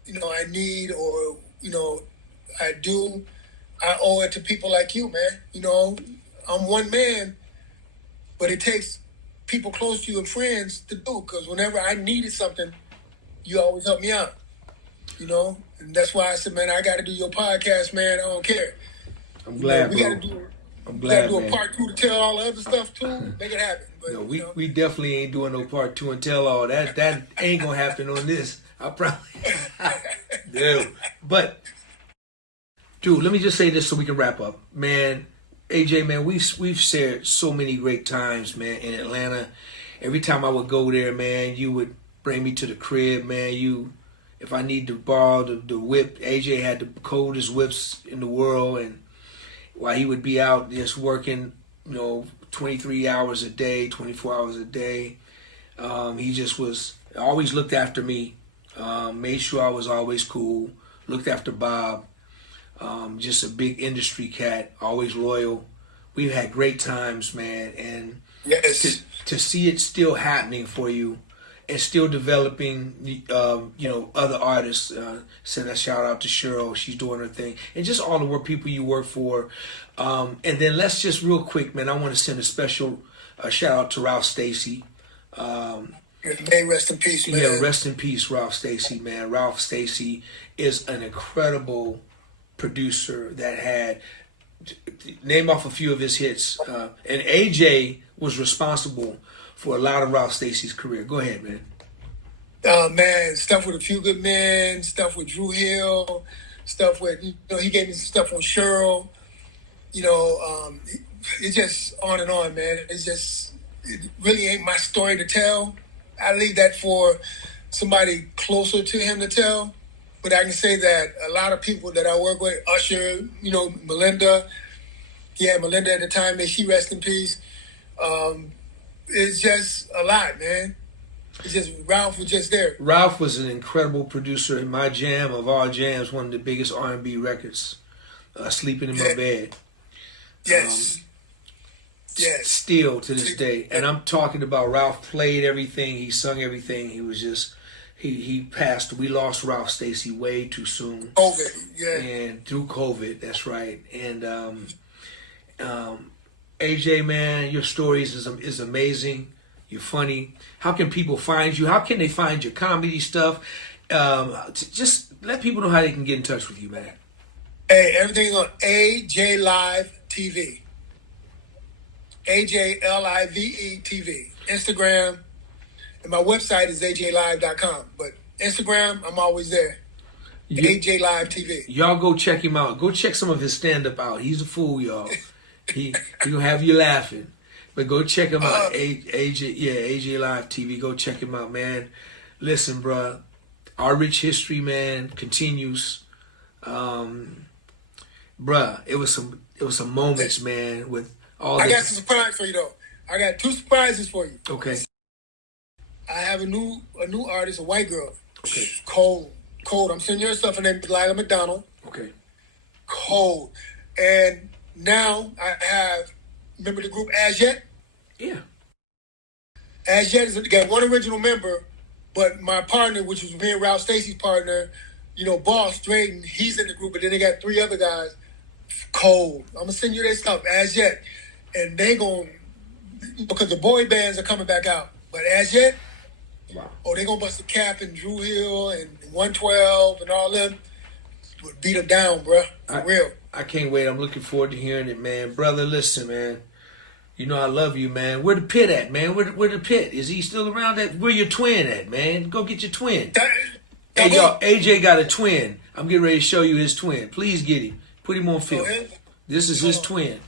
you know, I need or, you know, I do, I owe it to people like you, man. You know, I'm one man, but it takes people close to you and friends to do, because whenever I needed something, you always help me out, you know? And that's why I said, man, I got to do your podcast, man. I don't care. I'm glad, we got to do a part 2 to tell all the other stuff, too. Make it happen. But, no, we definitely ain't doing no part 2 and tell all that. That ain't going to happen on this. I probably do. But, dude, let me just say this so we can wrap up. Man, AJ, man, we've shared so many great times, man, in Atlanta. Every time I would go there, man, you would bring me to the crib, man. If I need to borrow the whip, AJ had the coldest whips in the world, and while he would be out just working, you know, 23 hours a day, 24 hours a day, he just was always looked after me, made sure I was always cool, looked after Bob. Just a big industry cat, always loyal. We've had great times, man, and yes, to see it still happening for you and still developing, you know, other artists. Send a shout out to Cheryl, she's doing her thing, and just all the work people you work for. And then let's just real quick, man, I want to send a special shout out to Ralph Stacey. May rest in peace, man. Yeah, rest in peace, Ralph Stacey, man. Ralph Stacey is an incredible producer that had, name off a few of his hits, and AJ was responsible for a lot of Ralph Stacey's career. Go ahead, man. Man, stuff with A Few Good Men, stuff with Drew Hill, stuff with, you know, he gave me some stuff on Cheryl. You know, it's just on and on, man. It really ain't my story to tell. I leave that for somebody closer to him to tell. But I can say that a lot of people that I work with, Usher, Melinda, Melinda at the time, may she rest in peace. It's just a lot, man. It's just, Ralph was just there. Ralph was an incredible producer in my jam of all jams, one of the biggest R&B records, Sleeping in My Bed. Yes. Yes. Still to this day. And I'm talking about Ralph played everything, he sung everything. He was just, he passed. We lost Ralph Stacey way too soon. COVID, yeah. And through COVID, that's right. And AJ, man, your stories is amazing. You're funny. How can people find you? How can they find your comedy stuff? Just let people know how they can get in touch with you, man. Hey, everything's on AJ Live TV. AJLIVE TV. Instagram. And my website is ajlive.com. But Instagram, I'm always there. AJ Live TV. Y'all go check him out. Go check some of his stand-up out. He's a fool, y'all. He gonna have you laughing. But go check him out. AJ Live TV. Go check him out, man. Listen, bruh. Our rich history, man, continues. Bruh, it was some moments, man, with all I got some surprise for you though. I got 2 surprises for you. Okay. I have a new artist, a white girl. Okay. Cold. I'm sending her stuff. Her name is Lila McDonald. Okay. Cold. And now I have, remember the group As Yet? Yeah. As Yet got one original member, but my partner, which was me and Ralph Stacey's partner, Boss Drayton, he's in the group, but then they got 3 other guys. Cold. I'm gonna send you their stuff, As Yet. And they because the boy bands are coming back out. But As Yet, wow. Oh, they gonna bust the Cap and Drew Hill and 112 and all them. Would beat them down, bruh. For real. I can't wait. I'm looking forward to hearing it, man. Brother, listen, man. You know I love you, man. Where the Pit at, man? Where the Pit? Is he still around? Where your twin at, man? Go get your twin. Hey, y'all, AJ got a twin. I'm getting ready to show you his twin. Please get him. Put him on film. This is his twin.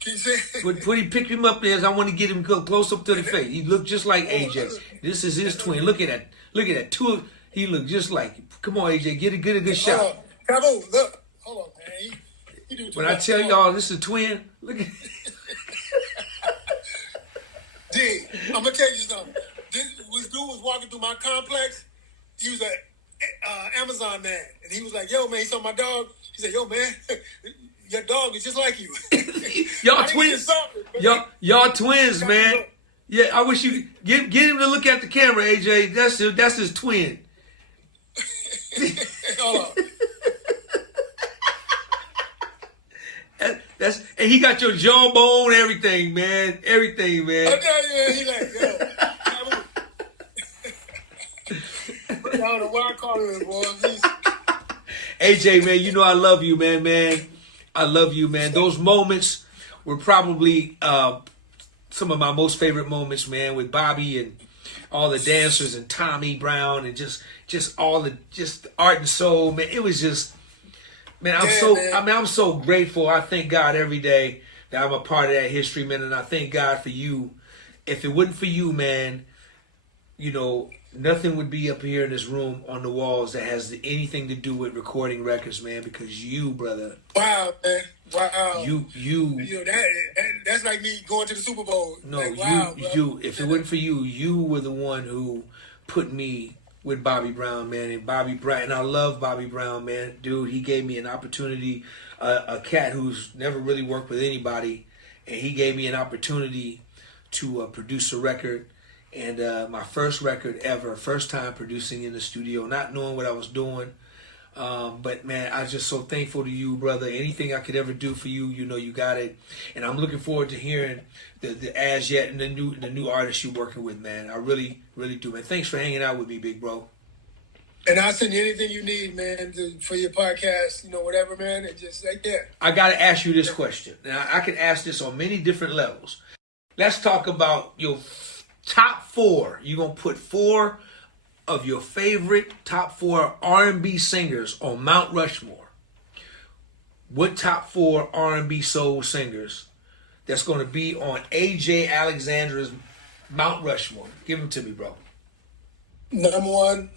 Can you say? Pick him up there. I want to get him close up to the face. He looked just like AJ. This is his twin. Look at that. Look at that. He looked just like. Come on, AJ. Get a good shot. Cabo, look. Hold on, man. He do when I tell y'all this is a twin, look at. D, I'm gonna tell you something. This dude was walking through my complex. He was a Amazon man, and he was like, "Yo, man," he saw my dog. He said, "Yo, man, your dog is just like you." Y'all twins. Y'all twins, man. Yeah, I wish you get him to look at the camera, AJ. That's his twin. Hold on. And he got your jawbone, everything, man. Everything, man. I tell you, man, he like, yo. I don't know why I call him, boy. AJ, man, you know I love you, man. I love you, man. Those moments were probably some of my most favorite moments, man, with Bobby and all the dancers and Tommy Brown and just all the art and soul, man. It was just, man, I'm so grateful. I thank God every day that I'm a part of that history, man, and I thank God for you. If it wasn't for you, man, nothing would be up here in this room on the walls that has anything to do with recording records, man, because you, brother. Wow, man. Wow. That's like me going to the Super Bowl. No, like, wow, if it wasn't for you, you were the one who put me with Bobby Brown, man, and I love Bobby Brown, man. Dude, he gave me an opportunity, a cat who's never really worked with anybody, and he gave me an opportunity to produce a record. And my first record ever, first time producing in the studio, not knowing what I was doing. But man, I'm just so thankful to you, brother. Anything I could ever do for you, you got it. And I'm looking forward to hearing the As Yet and the new artists you're working with, man. I really, really do, man. Thanks for hanging out with me, big bro. And I'll send you anything you need, man, for your podcast, whatever, man. And just like that. I got to ask you this question. Now, I can ask this on many different levels. Let's talk about your top 4. You're going to put 4 of your favorite top 4 R&B singers on Mount Rushmore. what top 4 R&B soul singers that's going to be on AJ Alexander's Mount Rushmore? Give them to me, bro. Number 1,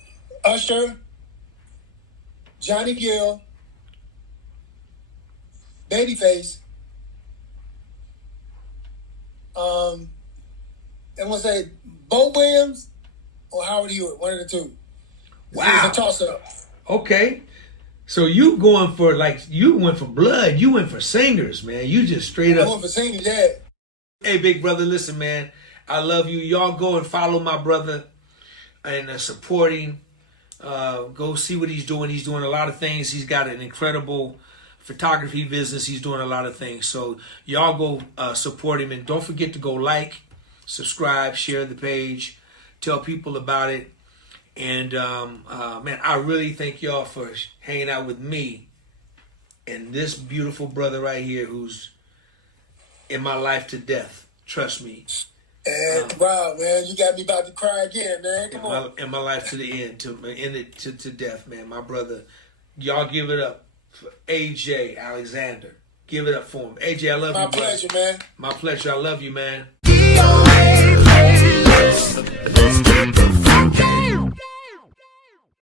Usher, Johnny Gill, Babyface. I'm gonna say Bo Williams or Howard Hewitt, one of the two. Wow. It's a toss-up. Okay. So you going for, like, you went for blood. You went for singers, man. You just straight up. I went for singers, yeah. Hey, big brother, listen, man. I love you. Y'all go and follow my brother and supporting. Go see what he's doing. He's doing a lot of things. He's got an incredible photography business. He's doing a lot of things. So y'all go support him. And don't forget to go like, subscribe, share the page, tell people about it. And, man, I really thank y'all for hanging out with me and this beautiful brother right here who's in my life to death. Trust me. And wow, man, you got me about to cry again, man. Come on. In my life to the end, to death, man. My brother, y'all give it up for AJ Alexander. Give it up for him. AJ, I love you, My brother. pleasure, man. My pleasure. I love you, man. DOA playlist. Let's get the